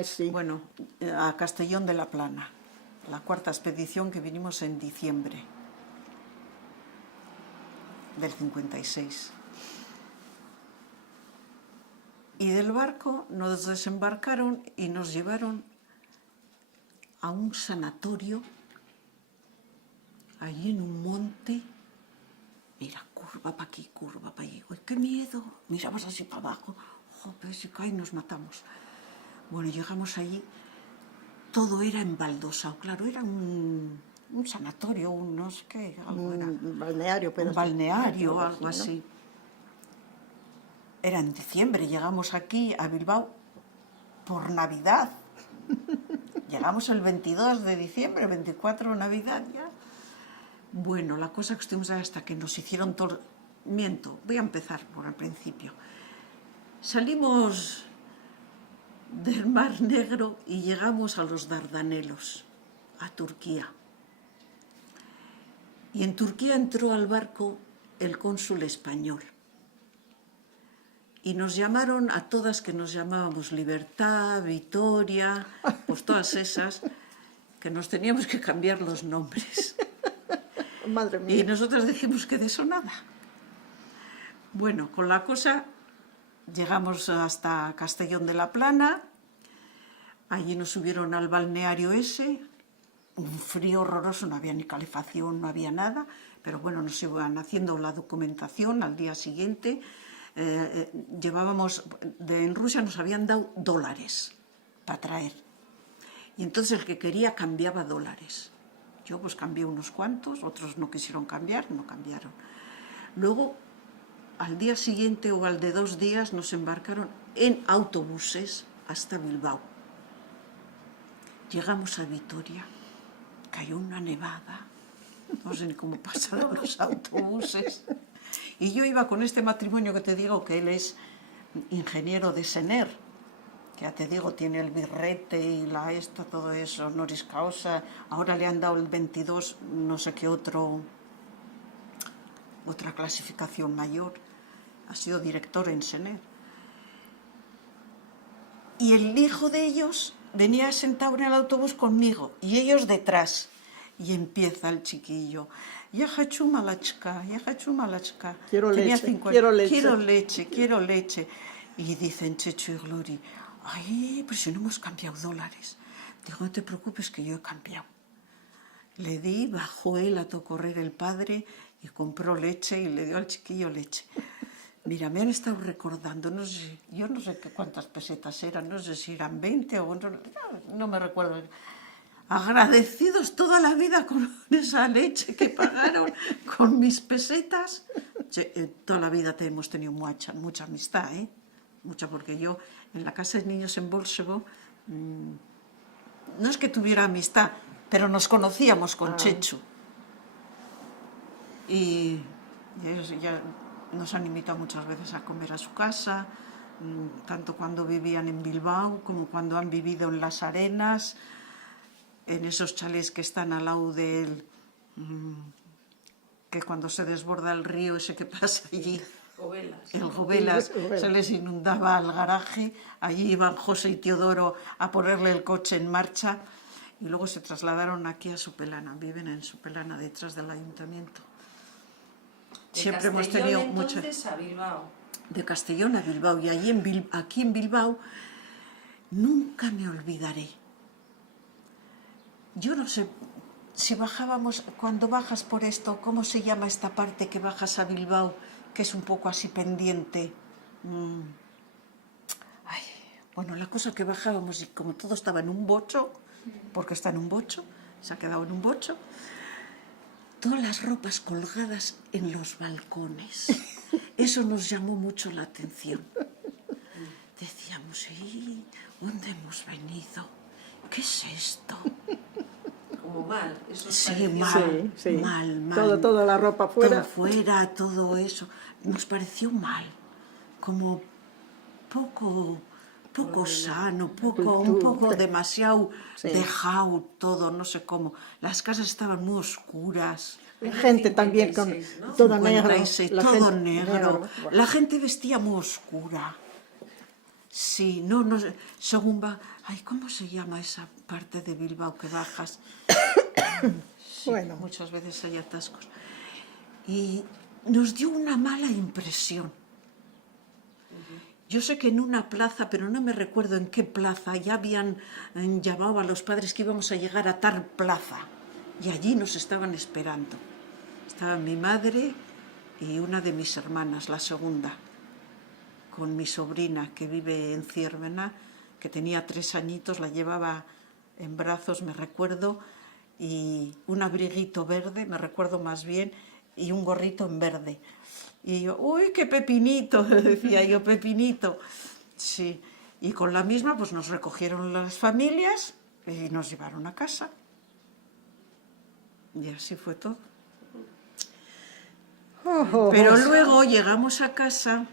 sí. bueno, a Castellón de la Plana, la 4ª expedición que vinimos en diciembre del 56. Y del barco nos desembarcaron y nos llevaron a un sanatorio allí en un monte. Mira, curva para aquí, curva para allí. ¡Ay, qué miedo! Miramos así para abajo. ¡Joder, si cae nos matamos! Bueno, llegamos allí. Todo era embaldosado. Claro, era un sanatorio, no sé qué, algo era. Un balneario, pero Un balneario, algo así. Era en diciembre, llegamos aquí a Bilbao por Navidad. Llegamos el 22 de diciembre, 24 Navidad ya. Bueno, la cosa que estuvimos ahí hasta que nos hicieron todo... Miento, voy a empezar por el principio. Salimos del Mar Negro y llegamos a los Dardanelos, a Turquía. Y en Turquía entró al barco el cónsul español. Y nos llamaron a todas, que nos llamábamos Libertad, Vitoria, pues todas esas, que nos teníamos que cambiar los nombres. Madre mía. Y nosotros decimos que de eso nada. Bueno, con la cosa llegamos hasta Castellón de la Plana, allí nos subieron al balneario ese, un frío horroroso, no había ni calefacción, no había nada, pero bueno, nos iban haciendo la documentación al día siguiente. Llevábamos, en Rusia nos habían dado dólares para traer. Y entonces el que quería cambiaba dólares. Yo pues cambié unos cuantos, otros no quisieron cambiar, no cambiaron. Luego, al día siguiente o al de 2 días, nos embarcaron en autobuses hasta Bilbao. Llegamos a Vitoria, cayó una nevada, no sé ni cómo pasaron los autobuses. Y yo iba con este matrimonio que te digo, que él es ingeniero de SENER, que ya te digo, tiene el birrete y todo eso, honoris causa. Ahora le han dado el 22, no sé qué otra clasificación mayor. Ha sido director en SENER. Y el hijo de ellos venía sentado en el autobús conmigo, y ellos detrás. Y empieza el chiquillo. Ya хочу молочка, ya хочу молочка. Tenía 5 años. Quiero leche. Y dicen Checho y Glory, ay, pero si no hemos cambiado dólares. Digo, no te preocupes que yo he cambiado. Le di, bajó él a todo correr el padre y compró leche y le dio al chiquillo leche. Mira, me han estado recordando, no sé, yo no sé cuántas pesetas eran, no sé si eran 20 o no me recuerdo. Agradecidos toda la vida con esa leche que pagaron, con mis pesetas. Toda la vida hemos tenido mucha amistad, mucha, porque yo en la casa de niños en Bolsego no es que tuviera amistad, pero nos conocíamos con Chechu. Y ellos ya nos han invitado muchas veces a comer a su casa, tanto cuando vivían en Bilbao como cuando han vivido en Las Arenas, en esos chalés que están al lado del... que cuando se desborda el río ese que pasa allí, Gobelas. el Gobelas, se les inundaba el garaje, allí iban José y Teodoro a ponerle el coche en marcha y luego se trasladaron aquí a Supelana, viven en Supelana, detrás del ayuntamiento. Siempre hemos tenido mucho... Entonces a Bilbao. De Castellón a Bilbao, y allí aquí en Bilbao nunca me olvidaré. Yo no sé si bajábamos, cuando bajas por esto, ¿cómo se llama esta parte que bajas a Bilbao, que es un poco así pendiente? Ay, bueno, la cosa que bajábamos, y como todo estaba en un bocho, porque está en un bocho, se ha quedado en un bocho, todas las ropas colgadas en los balcones. Eso nos llamó mucho la atención. Decíamos, ¿y dónde hemos venido? ¿Qué es esto? Como mal. Eso os Sí, pareció mal, Sí, sí. mal. Toda la ropa fuera. Todo fuera, todo eso. Nos pareció mal. Como poco sano, un poco demasiado dejado todo, no sé cómo. Las casas estaban muy oscuras. La gente también con 56, ¿no? toda negra. 56, La todo gente negro. Bueno. La gente vestía muy oscura. Sí, no sé, según va... Ay, ¿cómo se llama esa parte de Bilbao que bajas? Sí, Bueno. muchas veces hay atascos. Y nos dio una mala impresión. Yo sé que en una plaza, pero no me recuerdo en qué plaza, ya habían llamado a los padres que íbamos a llegar a tal plaza. Y allí nos estaban esperando. Estaban mi madre y una de mis hermanas, la segunda, con mi sobrina que vive en Ciervena, que tenía 3 añitos, la llevaba en brazos, me recuerdo, y un abriguito verde, me recuerdo más bien, y un gorrito en verde. Y yo, ¡uy, qué pepinito! Decía yo, pepinito. Sí, y con la misma pues nos recogieron las familias y nos llevaron a casa. Y así fue todo. Pero luego llegamos a casa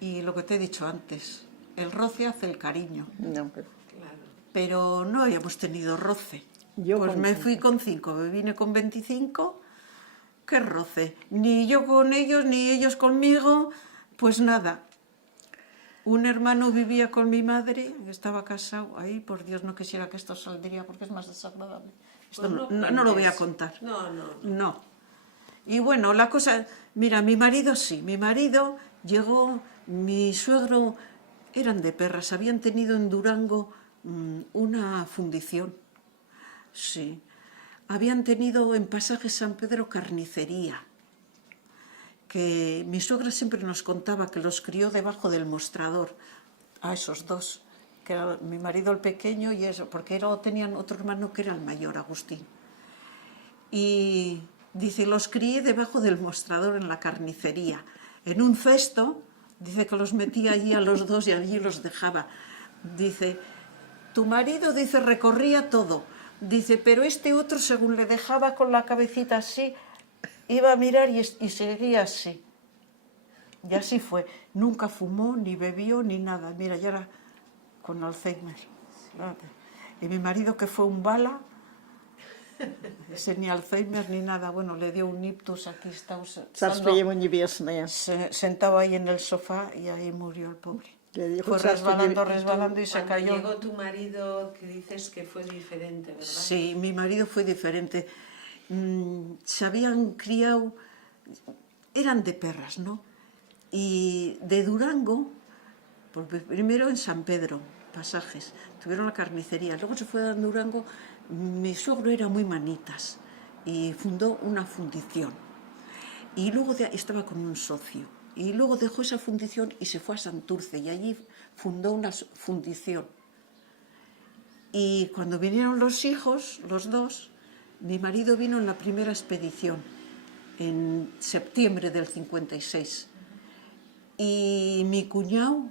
y lo que te he dicho antes, el roce hace el cariño. No, pero Claro. Pero no habíamos tenido roce. Yo Pues con me fui con 5, me vine con 25. ¿Qué roce? Ni yo con ellos, ni ellos conmigo, pues nada. Un hermano vivía con mi madre, estaba casado. Ay, por Dios, no quisiera que esto saldría porque es más desagradable. Esto Pues no lo voy a cuentes. contar. No. No. Y bueno, la cosa... Mira, mi marido sí. Mi marido llegó... Mi suegro... Eran de Perras. Habían tenido en Durango una fundición. Sí. Habían tenido en Pasaje San Pedro carnicería. Que mi suegra siempre nos contaba que los crió debajo del mostrador. A esos dos. Que era mi marido el pequeño y eso. Porque tenían otro hermano que era el mayor, Agustín. Y dice, los crié debajo del mostrador en la carnicería. En un cesto, dice que los metía allí a los dos y allí los dejaba. Dice, tu marido, dice, recorría todo. Dice, pero este otro, según le dejaba con la cabecita así, iba a mirar y seguía así. Y así fue. Nunca fumó, ni bebió, ni nada. Mira, ya era con Alzheimer. Y mi marido, que fue un bala... Ese ni Alzheimer ni nada, bueno, le dio un ictus, aquí está sentado ahí en el sofá y ahí murió el pobre. Fue resbalando y se Cuando cayó. llegó tu marido, que dices que fue diferente, ¿verdad? Sí, mi marido fue diferente. Se habían criado, eran de Perras, ¿no? Y de Durango, primero en San Pedro, Pasajes, tuvieron la carnicería, luego se fue a Durango. Mi suegro era muy manitas y fundó una fundición. Y luego estaba con un socio. Y luego dejó esa fundición y se fue a Santurce y allí fundó una fundición. Y cuando vinieron los hijos, los dos, mi marido vino en la primera expedición, en septiembre del 56. Y mi cuñado,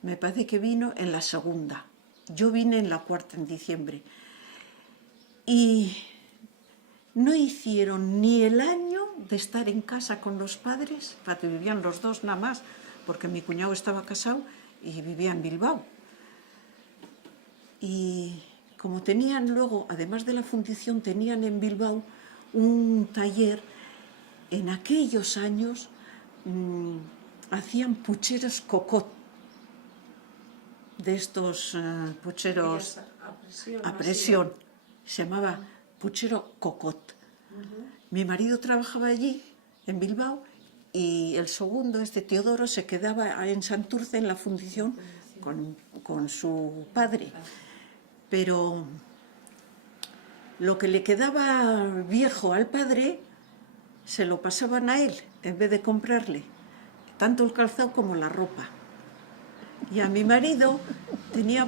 me parece que vino en la segunda. Yo vine en la cuarta, en diciembre. Y no hicieron ni el año de estar en casa con los padres, para que vivían los dos nada más, porque mi cuñado estaba casado y vivía en Bilbao. Y como tenían luego, además de la fundición, tenían en Bilbao un taller en aquellos años hacían pucheros cocot, de estos pucheros a presión. Se llamaba puchero cocot. Mi marido trabajaba allí, en Bilbao, y el segundo, Teodoro, se quedaba en Santurce en la fundición con su padre. Pero lo que le quedaba viejo al padre se lo pasaban a él en vez de comprarle, tanto el calzado como la ropa. Y a mi marido tenía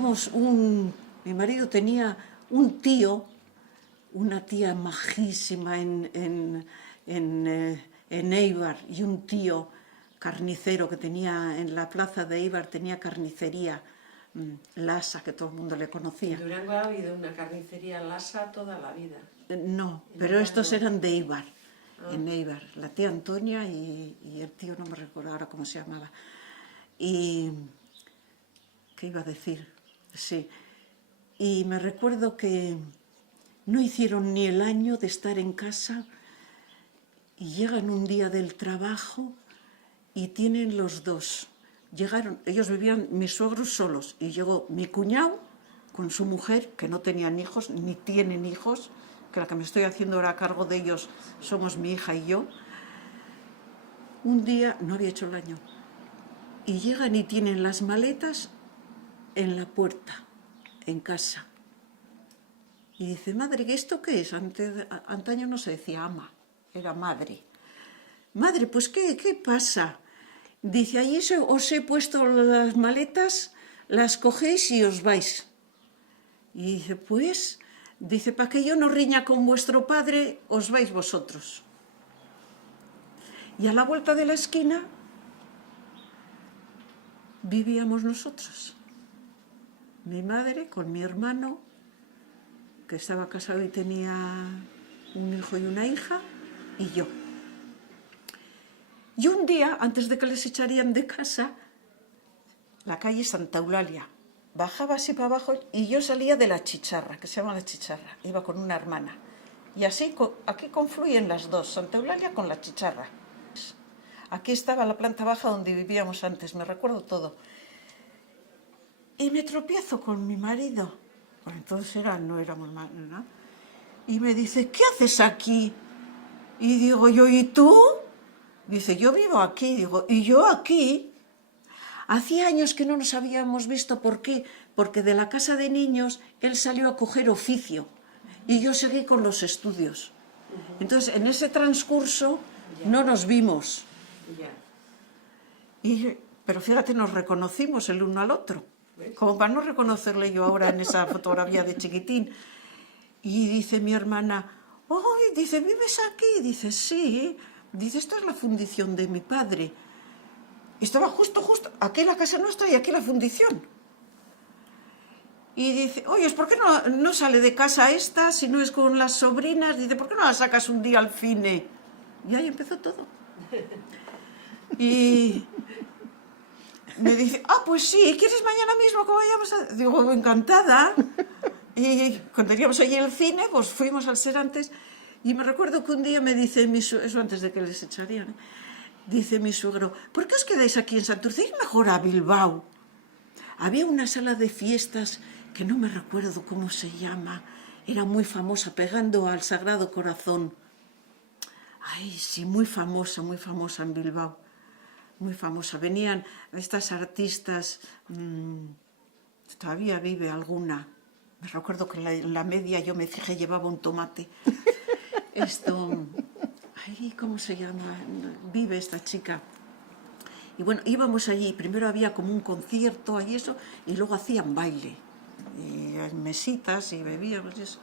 un tío, una tía majísima en Eibar, y un tío carnicero que tenía en la plaza de Eibar, tenía carnicería Lasa, que todo el mundo le conocía. En Durango ha habido una carnicería Lasa toda la vida. No, pero estos eran de Eibar, en Eibar, la tía Antonia y el tío, no me recuerdo ahora cómo se llamaba. Y ¿qué iba a decir? Sí. Y me recuerdo que no hicieron ni el año de estar en casa y llegan un día del trabajo y tienen los dos. Llegaron, ellos vivían, mis suegros solos, y llegó mi cuñado con su mujer, que no tenían hijos, ni tienen hijos, que la que me estoy haciendo ahora a cargo de ellos somos mi hija y yo. Un día, no había hecho el año, y llegan y tienen las maletas en la puerta, en casa. Y dice, madre, ¿esto qué es? Antaño no se decía ama, era madre. Madre, pues ¿qué pasa? Dice, allí os he puesto las maletas, las cogéis y os vais. Y dice, pues, dice, para que yo no riña con vuestro padre, os vais vosotros. Y a la vuelta de la esquina vivíamos nosotros. Mi madre con mi hermano, que estaba casado y tenía un hijo y una hija, y yo. Y un día, antes de que les echarían de casa, la calle Santa Eulalia, bajaba así para abajo y yo salía de la Chicharra, que se llama la Chicharra, iba con una hermana. Y así, aquí confluyen las dos, Santa Eulalia con la Chicharra. Aquí estaba la planta baja donde vivíamos antes, me recuerdo todo. Y me tropiezo con mi marido, bueno, entonces no éramos mal, ¿no? Y me dice, ¿qué haces aquí? Y digo yo, ¿y tú? Dice, yo vivo aquí. Digo, ¿y yo aquí? Hacía años que no nos habíamos visto. ¿Por qué? Porque de la casa de niños él salió a coger oficio y yo seguí con los estudios. Entonces, en ese transcurso no nos vimos. Pero fíjate, nos reconocimos el uno al otro. Como para no reconocerle yo ahora en esa fotografía de chiquitín. Y dice mi hermana, ¡ay! Dice, ¿vives aquí? Dice, sí. Dice, esta es la fundición de mi padre. Y estaba justo, aquí la casa nuestra y aquí la fundición. Y dice, oye, ¿por qué no sale de casa esta si no es con las sobrinas? Dice, ¿por qué no la sacas un día al cine? Y ahí empezó todo. Y me dice, pues sí, ¿quieres mañana mismo que vayamos a...? Digo, encantada. Y cuando teníamos allí el cine, pues fuimos al Serantes. Y me recuerdo que un día me dice, eso antes de que les echarían, dice mi suegro, ¿por qué os quedáis aquí en Santurce? Ir mejor a Bilbao. Había una sala de fiestas que no me recuerdo cómo se llama, era muy famosa, pegando al Sagrado Corazón. Ay, sí, muy famosa en Bilbao, muy famosa. Venían estas artistas, todavía vive alguna. Me recuerdo que en la media yo me fijé, llevaba un tomate. Ay, ¿cómo se llama? Vive esta chica. Y bueno, íbamos allí, primero había como un concierto y eso, y luego hacían baile, y en mesitas y bebíamos y eso.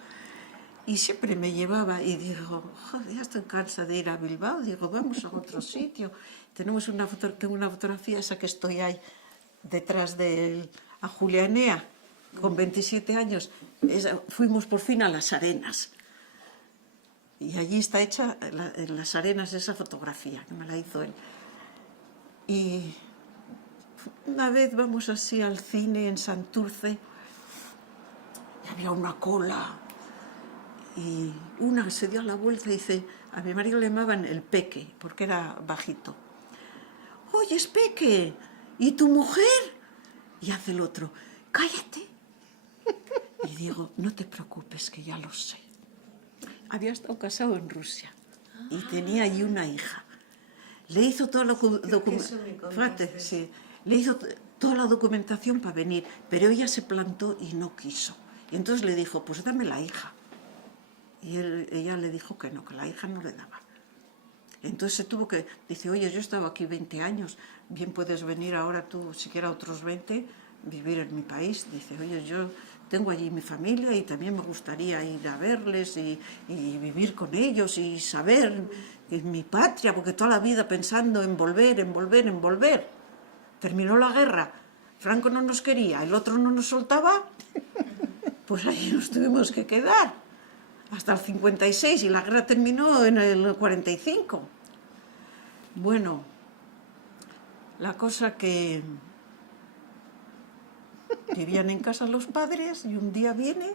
Y siempre me llevaba y digo, joder, ya estoy cansada de ir a Bilbao, digo, vamos a otro sitio. Tengo una fotografía, esa que estoy ahí, detrás de a Julianea, con 27 años. Fuimos por fin a Las Arenas. Y allí está hecha en Las Arenas esa fotografía, que me la hizo él. Y una vez vamos así al cine en Santurce, y había una cola, y una se dio la vuelta y dice, A mi marido le llamaban el Peque, porque era bajito. Oye, es Peque, ¿y tu mujer? Y hace el otro, cállate. Y digo, no te preocupes, que ya lo sé. Había estado casado en Rusia y tenía allí una hija. Le hizo toda la toda la documentación para venir, pero ella se plantó y no quiso. Y entonces le dijo, pues dame la hija. Y ella le dijo que no, que la hija no le daba. Entonces se tuvo que... Dice, oye, yo he estado aquí 20 años, bien puedes venir ahora tú, siquiera otros 20, vivir en mi país. Dice, oye, yo tengo allí mi familia y también me gustaría ir a verles y vivir con ellos y saber mi patria, porque toda la vida pensando en volver, en volver, en volver. Terminó la guerra, Franco no nos quería, el otro no nos soltaba, pues allí nos tuvimos que quedar hasta el 56 y la guerra terminó en el 45. Bueno, la cosa que vivían en casa los padres y un día viene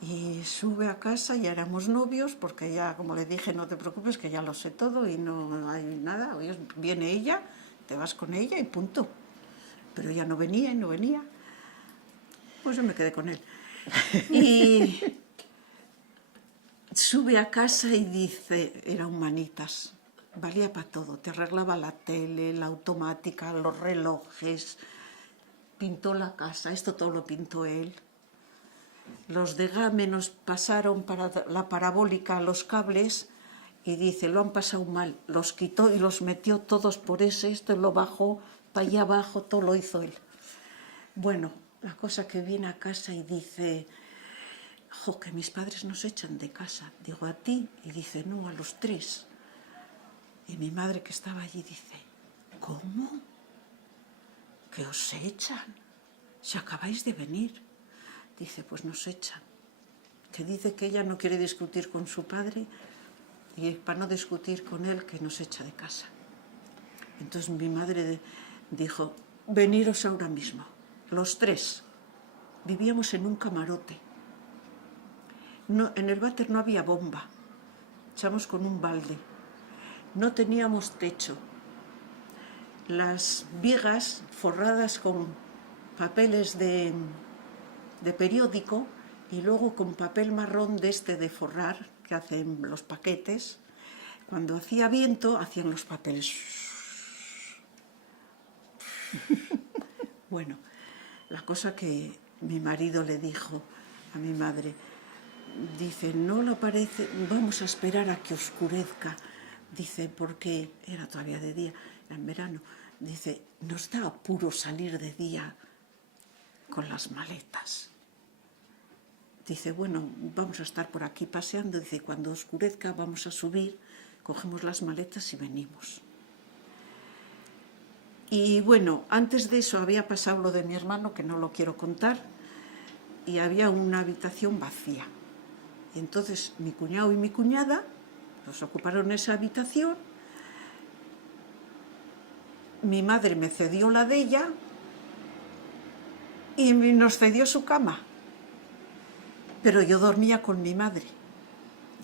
y sube a casa, ya éramos novios, porque ya, como le dije, no te preocupes, que ya lo sé todo y no hay nada. Oye, viene ella, te vas con ella y punto. Pero ella no venía y no venía. Pues yo me quedé con él. Y sube a casa y dice, era un manitas, valía para todo, te arreglaba la tele, la automática, los relojes, pintó la casa, esto todo lo pintó él. Los de GAME nos pasaron para la parabólica los cables y dice, lo han pasado mal, los quitó y los metió todos por esto lo bajó para allá abajo, todo lo hizo él. Bueno, la cosa que viene a casa y dice, jo, que mis padres nos echan de casa. Digo, ¿a ti? Y dice, no, a los 3. Y mi madre, que estaba allí, dice, ¿cómo? ¿Que os echan? Si acabáis de venir. Dice, pues nos echan. Que dice que ella no quiere discutir con su padre y para no discutir con él, que nos echa de casa. Entonces mi madre dijo, veniros ahora mismo, los 3. Vivíamos en un camarote. No, en el váter no había bomba, echamos con un balde. No teníamos techo. Las vigas forradas con papeles de periódico y luego con papel marrón de forrar que hacen los paquetes. Cuando hacía viento hacían los papeles. Bueno, la cosa que mi marido le dijo a mi madre, dice, no lo parece, vamos a esperar a que oscurezca. Dice, porque era todavía de día, era en verano. Dice, nos da apuro salir de día con las maletas. Dice, bueno, vamos a estar por aquí paseando. Dice, cuando oscurezca vamos a subir, cogemos las maletas y venimos. Y bueno, antes de eso había pasado lo de mi hermano, que no lo quiero contar, y había una habitación vacía. Y entonces mi cuñado y mi cuñada nos ocuparon esa habitación. Mi madre me cedió la de ella y nos cedió su cama. Pero yo dormía con mi madre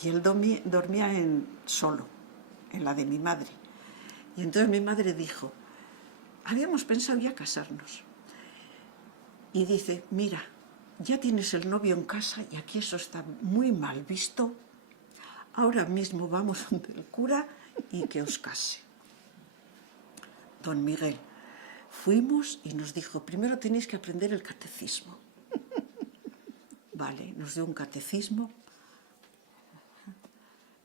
y él dormía solo, en la de mi madre. Y entonces mi madre dijo, habíamos pensado ya casarnos. Y dice, mira, ya tienes el novio en casa y aquí eso está muy mal visto. Ahora mismo vamos ante el cura y que os case. Don Miguel, fuimos y nos dijo, primero tenéis que aprender el catecismo. Vale, nos dio un catecismo.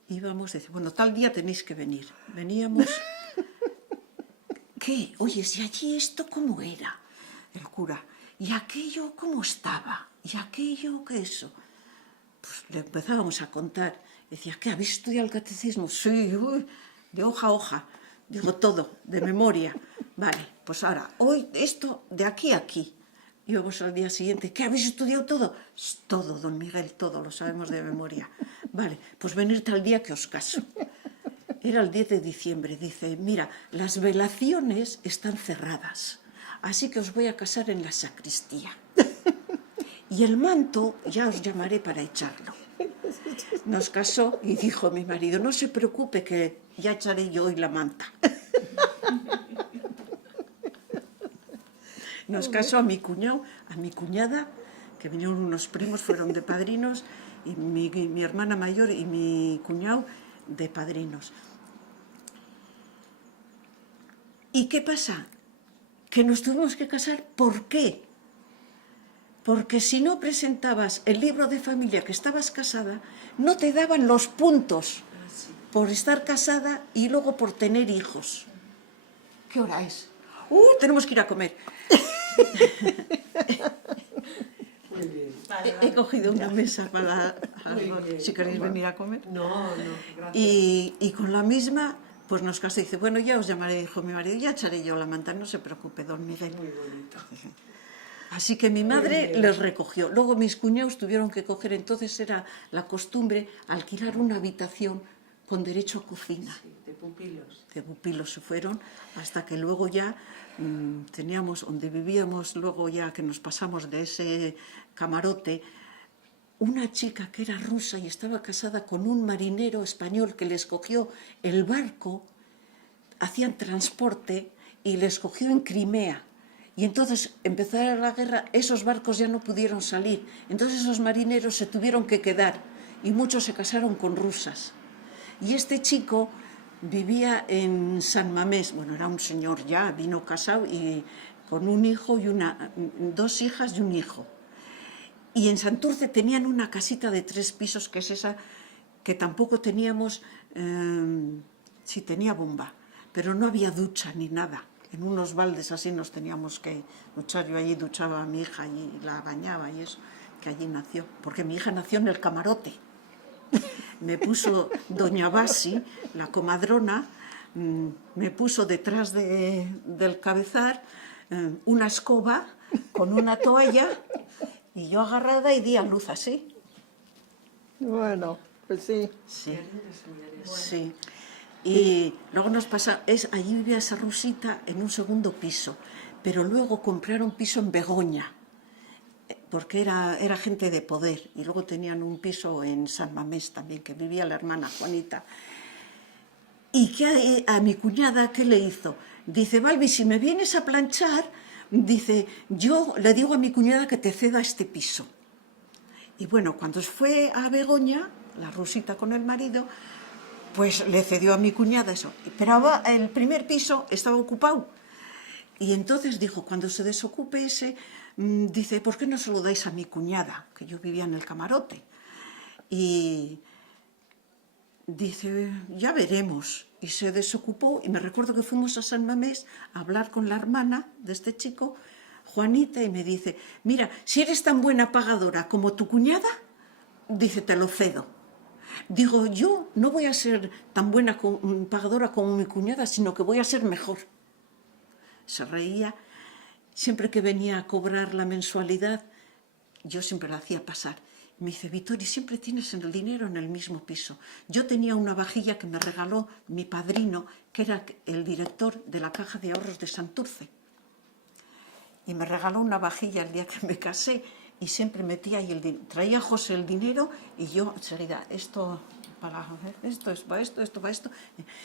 Íbamos, dice, bueno, tal día tenéis que venir. Veníamos. ¿Qué? Oye, si allí esto, ¿cómo era? El cura. ¿Y aquello cómo estaba? ¿Y aquello qué eso? Pues le empezábamos a contar. Decía, ¿qué? ¿Habéis estudiado el catecismo? Sí, uy, de hoja a hoja. Digo, todo, de memoria. Vale, pues ahora, hoy esto, de aquí a aquí. Íbamos al día siguiente, ¿qué? ¿Habéis estudiado todo? Todo, don Miguel, todo, lo sabemos de memoria. Vale, pues venir tal día que os caso. Era el 10 de diciembre, dice, mira, las velaciones están cerradas, así que os voy a casar en la sacristía. Y el manto ya os llamaré para echarlo. nos casó y dijo mi marido, no se preocupe que ya echaré yo hoy la manta. Nos casó a mi cuñado, a mi cuñada, que vinieron unos primos, fueron de padrinos, y mi hermana mayor y mi cuñado de padrinos. ¿Y qué pasa? Que nos tuvimos que casar. ¿Por qué? Porque si no presentabas el libro de familia que estabas casada, no te daban los puntos por estar casada y luego por tener hijos. ¿Qué hora es? Tenemos que ir a comer. Muy bien. He cogido una mesa para Muy bien. si queréis venir a comer. No, gracias. Y con la misma, pues nos casó y dice, bueno, ya os llamaré, dijo mi marido, ya echaré yo la manta, no se preocupe, don Miguel. Muy bonito. Así que mi madre les recogió. Luego mis cuñados tuvieron que coger, entonces era la costumbre alquilar una habitación con derecho a cocina. Sí, de pupilos. De pupilos se fueron, hasta que luego ya teníamos, donde vivíamos, luego ya que nos pasamos de ese camarote, una chica que era rusa y estaba casada con un marinero español que les cogió el barco, hacían transporte y les cogió en Crimea. Y entonces, empezara la guerra, esos barcos ya no pudieron salir. Entonces esos marineros se tuvieron que quedar y muchos se casaron con rusas. Y este chico vivía en San Mamés, bueno, era un señor ya, vino casado y con un hijo y dos hijas y un hijo. Y en Santurce tenían una casita de 3 pisos, que es esa que tampoco teníamos, sí tenía bomba, pero no había ducha ni nada. En unos baldes así nos teníamos que duchar. Yo allí duchaba a mi hija y la bañaba y eso, que allí nació. Porque mi hija nació en el camarote. Me puso doña Basi, la comadrona, me puso detrás del cabezal una escoba con una toalla y yo agarrada y di a luz así. Bueno, pues sí. Sí, sí. Y luego nos pasa, allí vivía esa rusita en un segundo piso, pero luego compraron piso en Begoña, porque era gente de poder, y luego tenían un piso en San Mamés también, que vivía la hermana Juanita. Y que a mi cuñada, ¿qué le hizo? Dice, Balbi, si me vienes a planchar, dice, yo le digo a mi cuñada que te ceda este piso. Y bueno, cuando fue a Begoña, la rusita con el marido, pues le cedió a mi cuñada eso. Pero el primer piso estaba ocupado. Y entonces dijo, cuando se desocupe ese, dice, ¿por qué no se lo dais a mi cuñada? Que yo vivía en el camarote. Y dice, ya veremos. Y se desocupó, y me recuerdo que fuimos a San Mamés a hablar con la hermana de este chico, Juanita, y me dice, mira, si eres tan buena pagadora como tu cuñada, dice, te lo cedo. Digo, yo no voy a ser tan buena pagadora como mi cuñada, sino que voy a ser mejor. Se reía. Siempre que venía a cobrar la mensualidad, yo siempre la hacía pasar. Me dice, Vittori, siempre tienes el dinero en el mismo piso. Yo tenía una vajilla que me regaló mi padrino, que era el director de la Caja de Ahorros de Santurce. Y me regaló una vajilla el día que me casé, y siempre metía ahí traía José el dinero y yo enseguida, esto es para esto, para esto.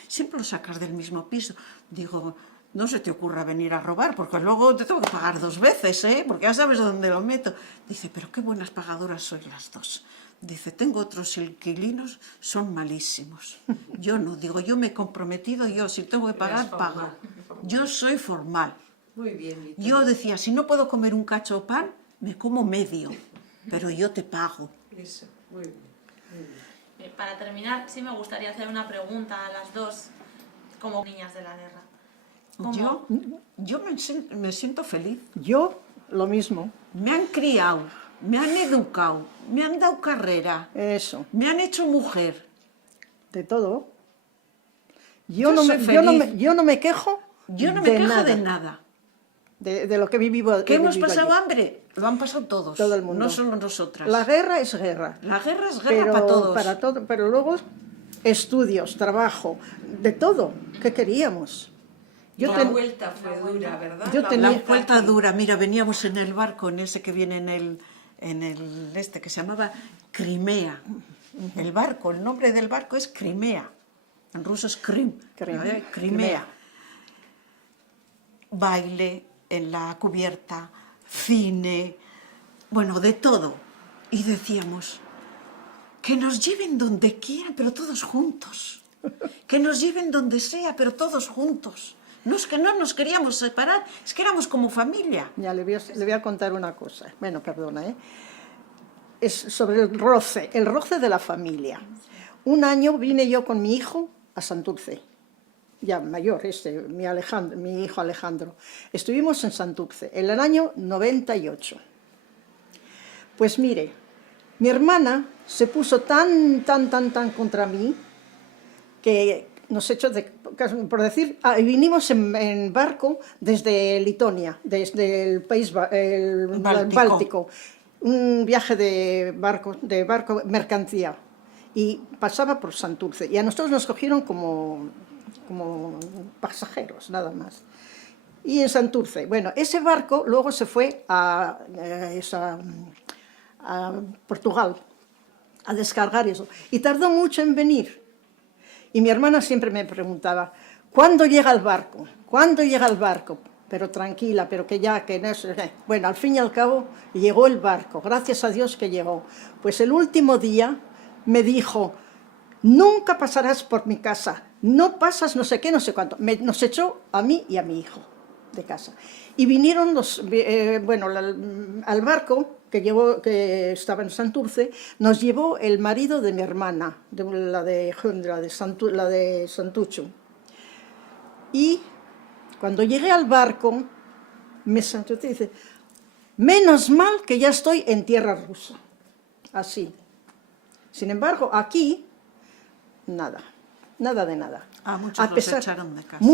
Siempre lo sacas del mismo piso. Digo, no se te ocurra venir a robar, porque luego te tengo que pagar 2 veces, porque ya sabes dónde lo meto. Dice, pero qué buenas pagadoras sois las dos. Dice, tengo otros inquilinos, son malísimos. Yo no, digo, yo me he comprometido, yo si tengo que pagar, pago. Yo soy formal. Muy bien, Victoria. Yo decía, si no puedo comer un cacho de pan, me como medio, pero yo te pago. Eso, muy bien, muy bien. Para terminar, sí me gustaría hacer una pregunta a las dos, como niñas de la guerra. Yo me siento feliz. Yo, lo mismo. Me han criado, me han educado, me han dado carrera, Eso, me han hecho mujer. de todo. Yo soy feliz. Yo no me quejo. Yo no me quejo nada. de nada. De lo que he vivido. ¿Que hemos vivido pasado allí. hambre? Lo han pasado todos, Todo el mundo. no solo nosotras. La guerra es guerra. La guerra es guerra para todos. Pero luego estudios, trabajo, de todo. ¿Qué queríamos? La vuelta fue dura, ¿verdad? Yo tenía- La vuelta dura, mira, veníamos en el barco, en ese que viene en el que se llamaba Crimea. El barco, el nombre del barco es Crimea. En ruso es Krim. Crimea. Baile en la cubierta, cine, bueno, de todo. Y decíamos, que nos lleven donde quieran, pero todos juntos. Que nos lleven donde sea, pero todos juntos. No es que no nos queríamos separar, es que éramos como familia. Ya le voy a contar una cosa. Bueno, perdona, ¿eh? Es sobre el roce de la familia. Un año vine yo con mi hijo a Santurce, ya mayor, mi hijo Alejandro. Estuvimos en Santurce en el año 98. Pues mire, mi hermana se puso tan contra mí que nos echó, por decir, vinimos en barco desde Lituania, desde el país Báltico, un viaje de barco mercancía, y pasaba por Santurce, y a nosotros nos cogieron como pasajeros, nada más. Y en Santurce, bueno, ese barco luego se fue a Portugal a descargar eso, y tardó mucho en venir. Y mi hermana siempre me preguntaba, ¿cuándo llega el barco? ¿Cuándo llega el barco? Pero tranquila, pero que ya, que no sé. Bueno, al fin y al cabo llegó el barco, gracias a Dios que llegó. Pues el último día me dijo, nunca pasarás por mi casa, no pasas no sé qué, no sé cuánto. Nos echó a mí y a mi hijo de casa. Y vinieron al barco que estaba en Santurce, nos llevó el marido de mi hermana, la de Santucho. Y cuando llegué al barco, me sentí y dice, menos mal que ya estoy en tierra rusa. Así. Sin embargo, aquí, nada de nada. Muchos los echaron de casa.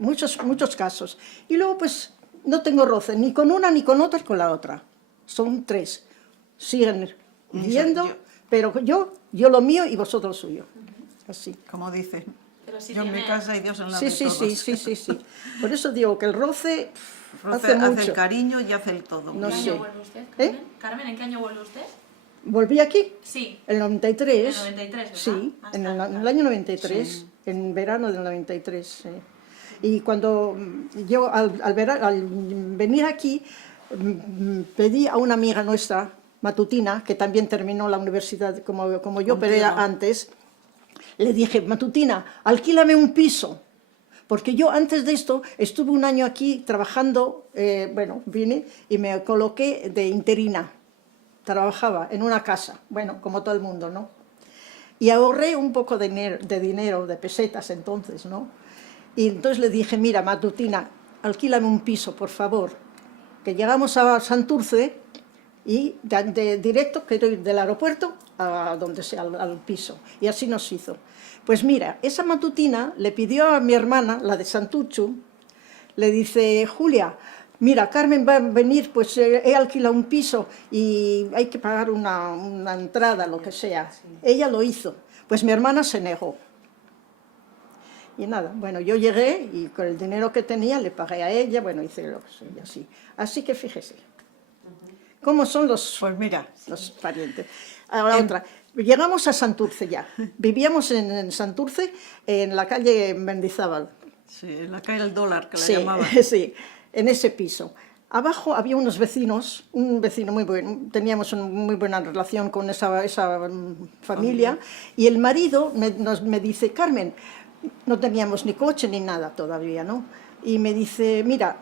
Muchos casos. Y luego, pues, no tengo roce, ni con una, ni con otra, ni con la otra. Son 3. Siguen viviendo, pero yo lo mío y vosotros lo suyo. Así. Como dicen, Pero yo en mi casa y Dios en la de Sí. todos. Por eso digo que el roce Hace mucho. el cariño y hace el todo. No ¿En qué sé. año vuelve usted, Carmen? ¿Eh? Carmen, ¿en qué año vuelve usted? Volví aquí, Sí. el 93. En el 93, ¿verdad? Sí, Hasta en el ahora. año 93, en verano del 93. Sí. Y cuando yo, al venir aquí, pedí a una amiga nuestra, Matutina, que también terminó la universidad como yo, pero era antes, le dije, Matutina, alquílame un piso. Porque yo antes de esto estuve un año aquí trabajando, vine y me coloqué de interina. Trabajaba en una casa, bueno, como todo el mundo, ¿no? Y ahorré un poco de dinero, de pesetas entonces, ¿no? Y entonces le dije, mira, Matutina, alquílame un piso, por favor. Que llegamos a Santurce y directo, quiero ir del aeropuerto a donde sea, al piso. Y así nos hizo. Pues mira, esa Matutina le pidió a mi hermana, la de Santucho, le dice, Julia, mira, Carmen va a venir, pues he alquilado un piso y hay que pagar una entrada, lo que sea. Ella lo hizo. Pues mi hermana se negó. Y nada, bueno, yo llegué y con el dinero que tenía le pagué a ella, bueno, hice lo que soy así. Así que fíjese, ¿cómo son los parientes? Ahora otra, llegamos a Santurce ya, vivíamos en Santurce, en la calle Mendizábal. Sí, en la calle del Dólar, que la Sí, llamaban. sí, en ese piso. Abajo había unos vecinos, un vecino muy bueno, teníamos una muy buena relación con esa familia, y el marido me dice, Carmen, no teníamos ni coche ni nada todavía, ¿no? Y me dice, mira,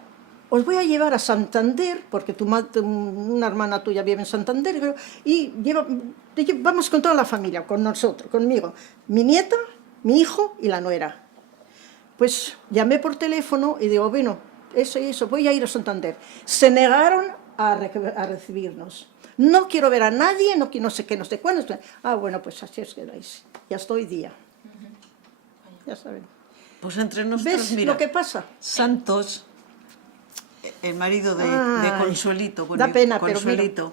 os voy a llevar a Santander, porque una hermana tuya vive en Santander, y vamos con toda la familia, con nosotros, conmigo, mi nieta, mi hijo y la nuera. Pues llamé por teléfono y digo, bueno, eso, voy a ir a Santander. Se negaron a recibirnos. No quiero ver a nadie, no sé qué, no sé cuándo. Bueno, pues así os quedáis. Ya estoy día. Ya saben. Pues entre nosotros, ¿Ves mira, lo que pasa? Santos, el marido de Consuelito, da pena, Consuelito,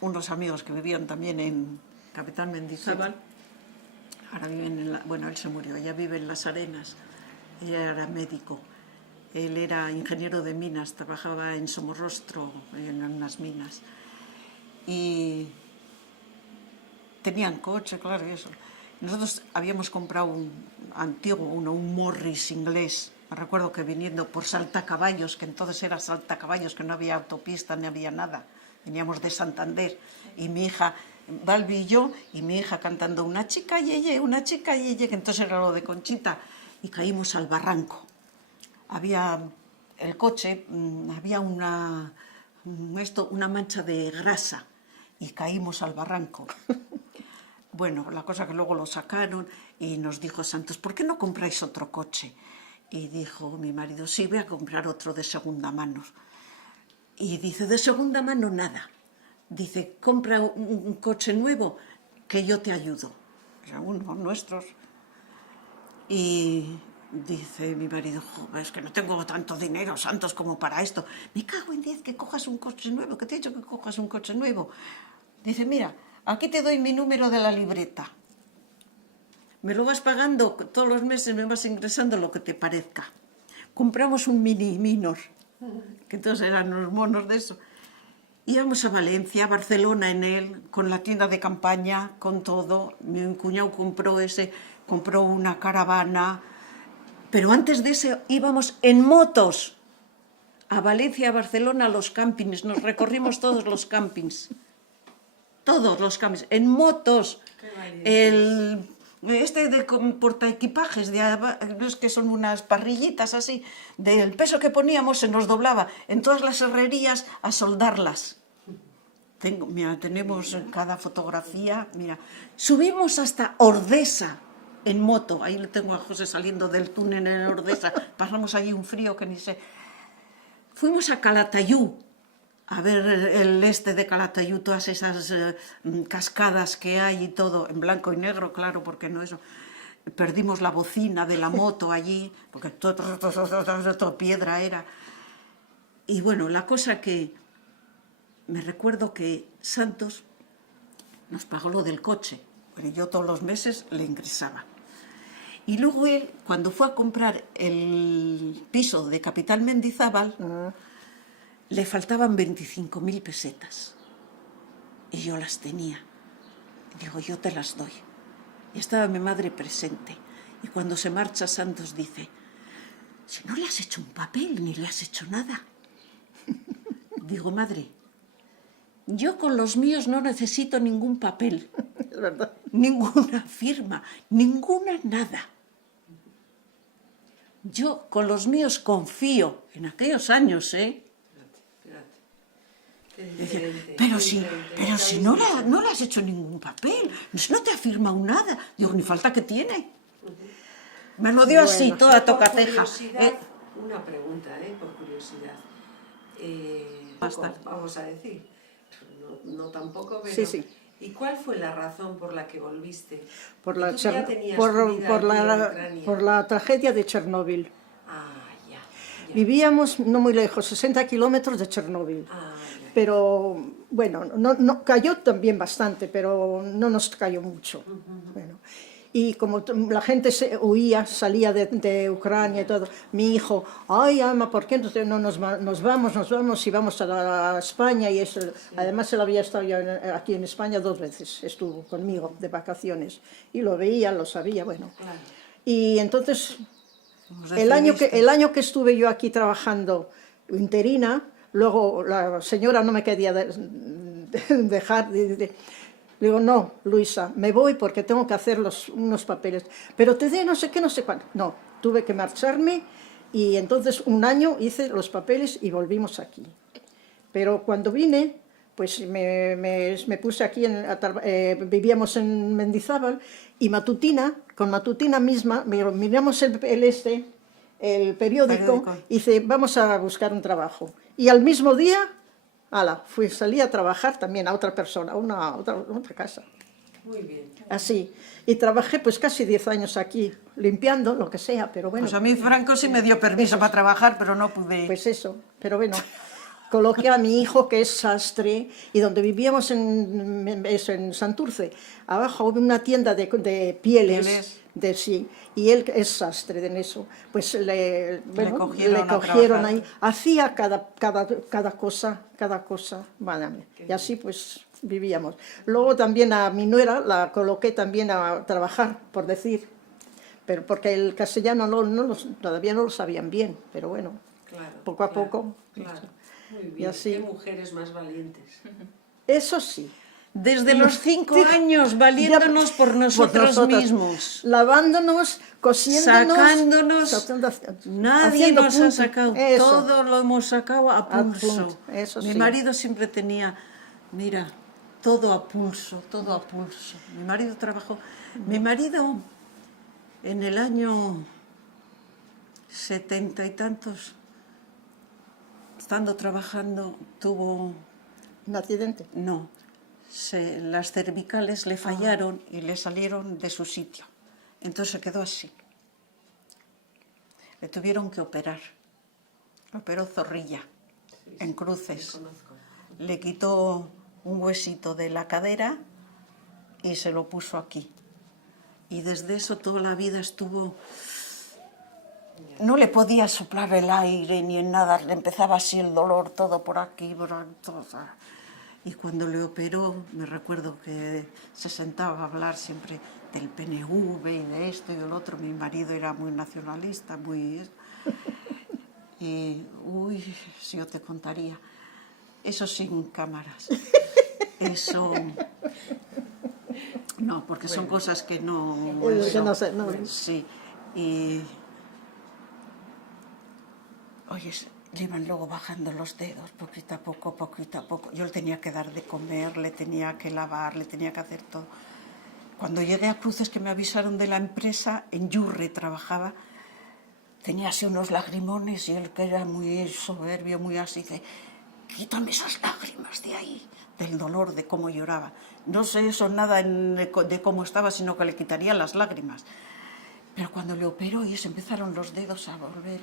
unos amigos que vivían también en Capitán Mendizábal, ahora viven él se murió, ella vive en Las Arenas, ella era médico, él era ingeniero de minas, trabajaba en Somorrostro, en unas minas, y Tenían coche, claro, y eso. Nosotros habíamos comprado un antiguo, un Morris inglés. Me recuerdo que viniendo por Saltacaballos, que entonces era Saltacaballos, que no había autopista ni había nada. Veníamos de Santander. Y mi hija, Balbi y yo, y mi hija cantando una chica yeye, que entonces era lo de Conchita. Y caímos al barranco. Había el coche, había una mancha de grasa y caímos al barranco. Bueno, la cosa que luego lo sacaron y nos dijo Santos, ¿por qué no compráis otro coche? Y dijo mi marido, sí, voy a comprar otro de segunda mano. Y dice, de segunda mano nada. Dice, compra un coche nuevo que yo te ayudo. O sea, unos nuestros. Y dice mi marido, es que no tengo tanto dinero, Santos, como para esto. Me cago en 10, que cojas un coche nuevo, que te he dicho que cojas un coche nuevo. Dice, mira, aquí te doy mi número de la libreta. Me lo vas pagando todos los meses, me vas ingresando lo que te parezca. Compramos un mini Minor, que entonces eran unos monos de eso. Íbamos a Valencia, a Barcelona en él, con la tienda de campaña, con todo. Mi cuñado compró una caravana. Pero antes de eso íbamos en motos a Valencia, a Barcelona, a los campings. Nos recorrimos todos los campings. Todos los campings, en motos. De portaequipajes, es que son unas parrillitas así, del peso que poníamos se nos doblaba en todas las herrerías a soldarlas. Mira, tenemos cada fotografía, mira. Subimos hasta Ordesa en moto, ahí le tengo a José saliendo del túnel en Ordesa, pasamos allí un frío que ni sé. Fuimos a Calatayud, a ver el de Calatayud, todas esas cascadas que hay y todo, en blanco y negro, claro, porque no eso. Perdimos la bocina de la moto allí, porque todo piedra era. Y bueno, la cosa que me recuerdo que Santos nos pagó lo del coche, pero yo todos los meses le ingresaba. Y luego él, cuando fue a comprar el piso de Capital Mendizábal, le faltaban 25.000 pesetas. Y yo las tenía. Digo, yo te las doy. Y estaba mi madre presente. Y cuando se marcha, Santos dice, si no le has hecho un papel, ni le has hecho nada. Digo, madre, yo con los míos no necesito ningún papel. Es verdad. Ninguna firma, ninguna nada. Yo con los míos confío. En aquellos años, Pero si no le has hecho ningún papel, no te ha firmado nada. Digo, ni falta que tiene. Me lo dio así, toda tocateja. Una pregunta, por curiosidad. Vamos a decir, no tampoco, pero... Sí. ¿Y cuál fue la razón por la que volviste? Por la tragedia de Chernóbil. Ah, ya. Vivíamos no muy lejos, 60 kilómetros de Chernóbil. Pero, bueno, no cayó también bastante, pero no nos cayó mucho. Bueno, y como la gente huía, salía de Ucrania y todo, mi hijo, ay, ama, ¿por qué entonces no nos vamos y vamos a España? Y eso, además él había estado ya aquí en España 2 veces, estuvo conmigo de vacaciones, y lo veía, lo sabía, bueno. Claro. Y entonces, el año que estuve yo aquí trabajando interina, luego la señora no me quería dejar. Digo, no, Luisa, me voy porque tengo que hacer unos papeles. Pero te dé no sé qué, no sé cuánto. No, tuve que marcharme y entonces un año hice los papeles y volvimos aquí. Pero cuando vine, pues me puse aquí, vivíamos en Mendizábal, y con Matutina misma, miramos el periódico y dice, vamos a buscar un trabajo. Y al mismo día, salí a trabajar también a otra persona, a otra casa. Muy bien. Así. Y trabajé pues casi 10 años aquí, limpiando, lo que sea, pero bueno. Pues a mí Franco sí me dio permiso para trabajar, pero no pude. Pues eso, pero bueno. Coloqué a mi hijo, que es sastre, y donde vivíamos en Santurce, abajo hubo una tienda de pieles. Sí, y él es sastre de eso, pues le cogieron ahí, hacía cada cosa, madre. Y así pues vivíamos. Luego también a mi nuera la coloqué también a trabajar, por decir, pero porque el castellano todavía no lo sabían bien, pero bueno, Claro, poco a poco. Claro. Muy Y bien, así. qué mujeres más valientes. Eso sí. Desde los 5 años, valiéndonos por nosotros nosotras, mismos. Lavándonos, cosiéndonos, Sacándonos, nadie haciendo nos ha punto. sacado, Eso. todo lo hemos sacado a pulso. punto, eso Mi sí. marido siempre tenía, mira, todo a pulso, todo a pulso. Mi marido trabajó, mi marido en el año 70 y tantos, estando trabajando, tuvo, Un accidente. no, las cervicales le fallaron y le salieron de su sitio. Entonces se quedó así. Le tuvieron que operar. Lo operó Zorrilla, en Cruces. Le quitó un huesito de la cadera y se lo puso aquí. Y desde eso toda la vida estuvo... No le podía soplar el aire ni en nada. Le empezaba así el dolor todo por aquí, todo. Y cuando le operó, me recuerdo que se sentaba a hablar siempre del PNV y de esto y del otro. Mi marido era muy nacionalista, muy... Y, uy, si yo te contaría. Eso sin cámaras. Eso... No, porque son cosas que no... Que no sé, no. Sí, y... Oye, le iban luego bajando los dedos, poquito a poco, poquito a poco. Yo le tenía que dar de comer, le tenía que lavar, le tenía que hacer todo. Cuando llegué a Cruces, que me avisaron de la empresa, en Yurre trabajaba, tenía así unos lagrimones y él, que era muy soberbio, muy así, dice, quítame esas lágrimas de ahí, del dolor, de cómo lloraba. No sé eso nada de cómo estaba, sino que le quitaría las lágrimas. Pero cuando le operó y se empezaron los dedos a volver,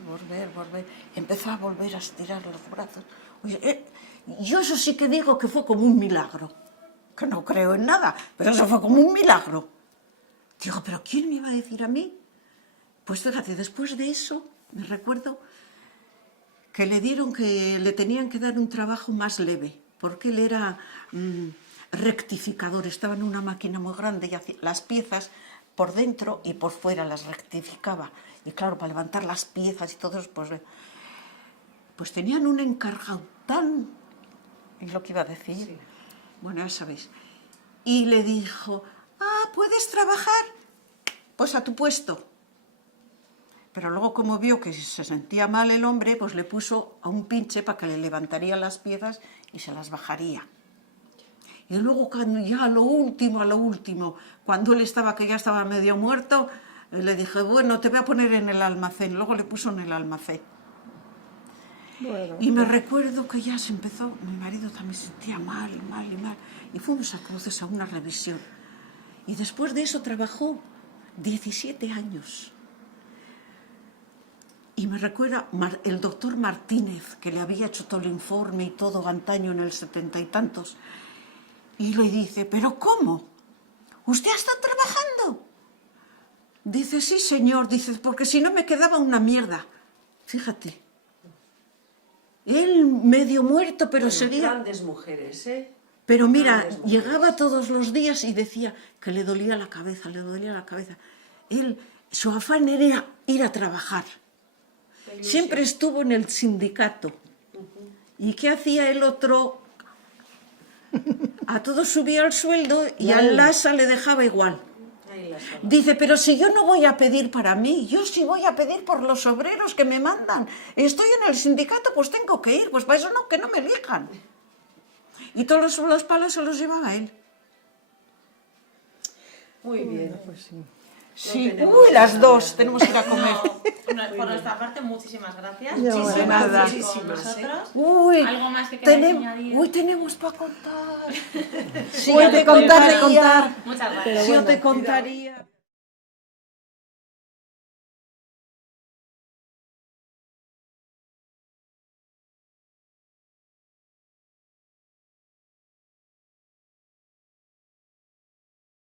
empezó a volver a estirar los brazos. Oye, yo eso sí que digo que fue como un milagro, que no creo en nada, pero eso fue como un milagro. Digo, ¿pero quién me iba a decir a mí? Pues fíjate, después de eso, me recuerdo que le tenían que dar un trabajo más leve, porque él era rectificador, estaba en una máquina muy grande y hacía las piezas por dentro y por fuera las rectificaba. Y claro, para levantar las piezas y todo eso, pues tenían un encargado tan... ¿Es lo que iba a decir? Sí. Bueno, ya sabéis. Y le dijo, ¿puedes trabajar? Pues a tu puesto. Pero luego, como vio que se sentía mal el hombre, pues le puso a un pinche para que le levantaría las piezas y se las bajaría. Y luego, cuando ya a lo último, cuando él estaba, que ya estaba medio muerto, le dije, bueno, te voy a poner en el almacén. Luego le puso en el almacén. Bueno, y me recuerdo que ya se empezó, mi marido también se sentía mal. Y fuimos a Cruces a una revisión. Y después de eso trabajó 17 años. Y me recuerda el doctor Martínez, que le había hecho todo el informe y todo antaño en el 70 y tantos. Y le dice, ¿pero cómo? ¿Usted está trabajando? Dice, sí, señor. Dice, porque si no me quedaba una mierda. Fíjate. Él medio muerto, pero seguía... Grandes mujeres, ¿eh? Pero mira, llegaba todos los días y decía que le dolía la cabeza, le dolía la cabeza. Él, su afán era ir a trabajar. Siempre estuvo en el sindicato. ¿Y qué hacía el otro? A todos subía el sueldo y al Lasa le dejaba igual. Dice, pero si yo no voy a pedir para mí, yo sí voy a pedir por los obreros que me mandan. Estoy en el sindicato, pues tengo que ir, pues para eso no, que no me elijan. Y todos los palos se los llevaba él. Muy bien, pues sí. Sí, uy, las dos, tenemos que ir a comer. No, por nuestra parte, muchísimas gracias. Muchísimas gracias. Con nosotros. Uy, ¿Algo más que queráis añadir? Uy, tenemos para contar. Sí, de contar. Muchas gracias. Yo te contaría.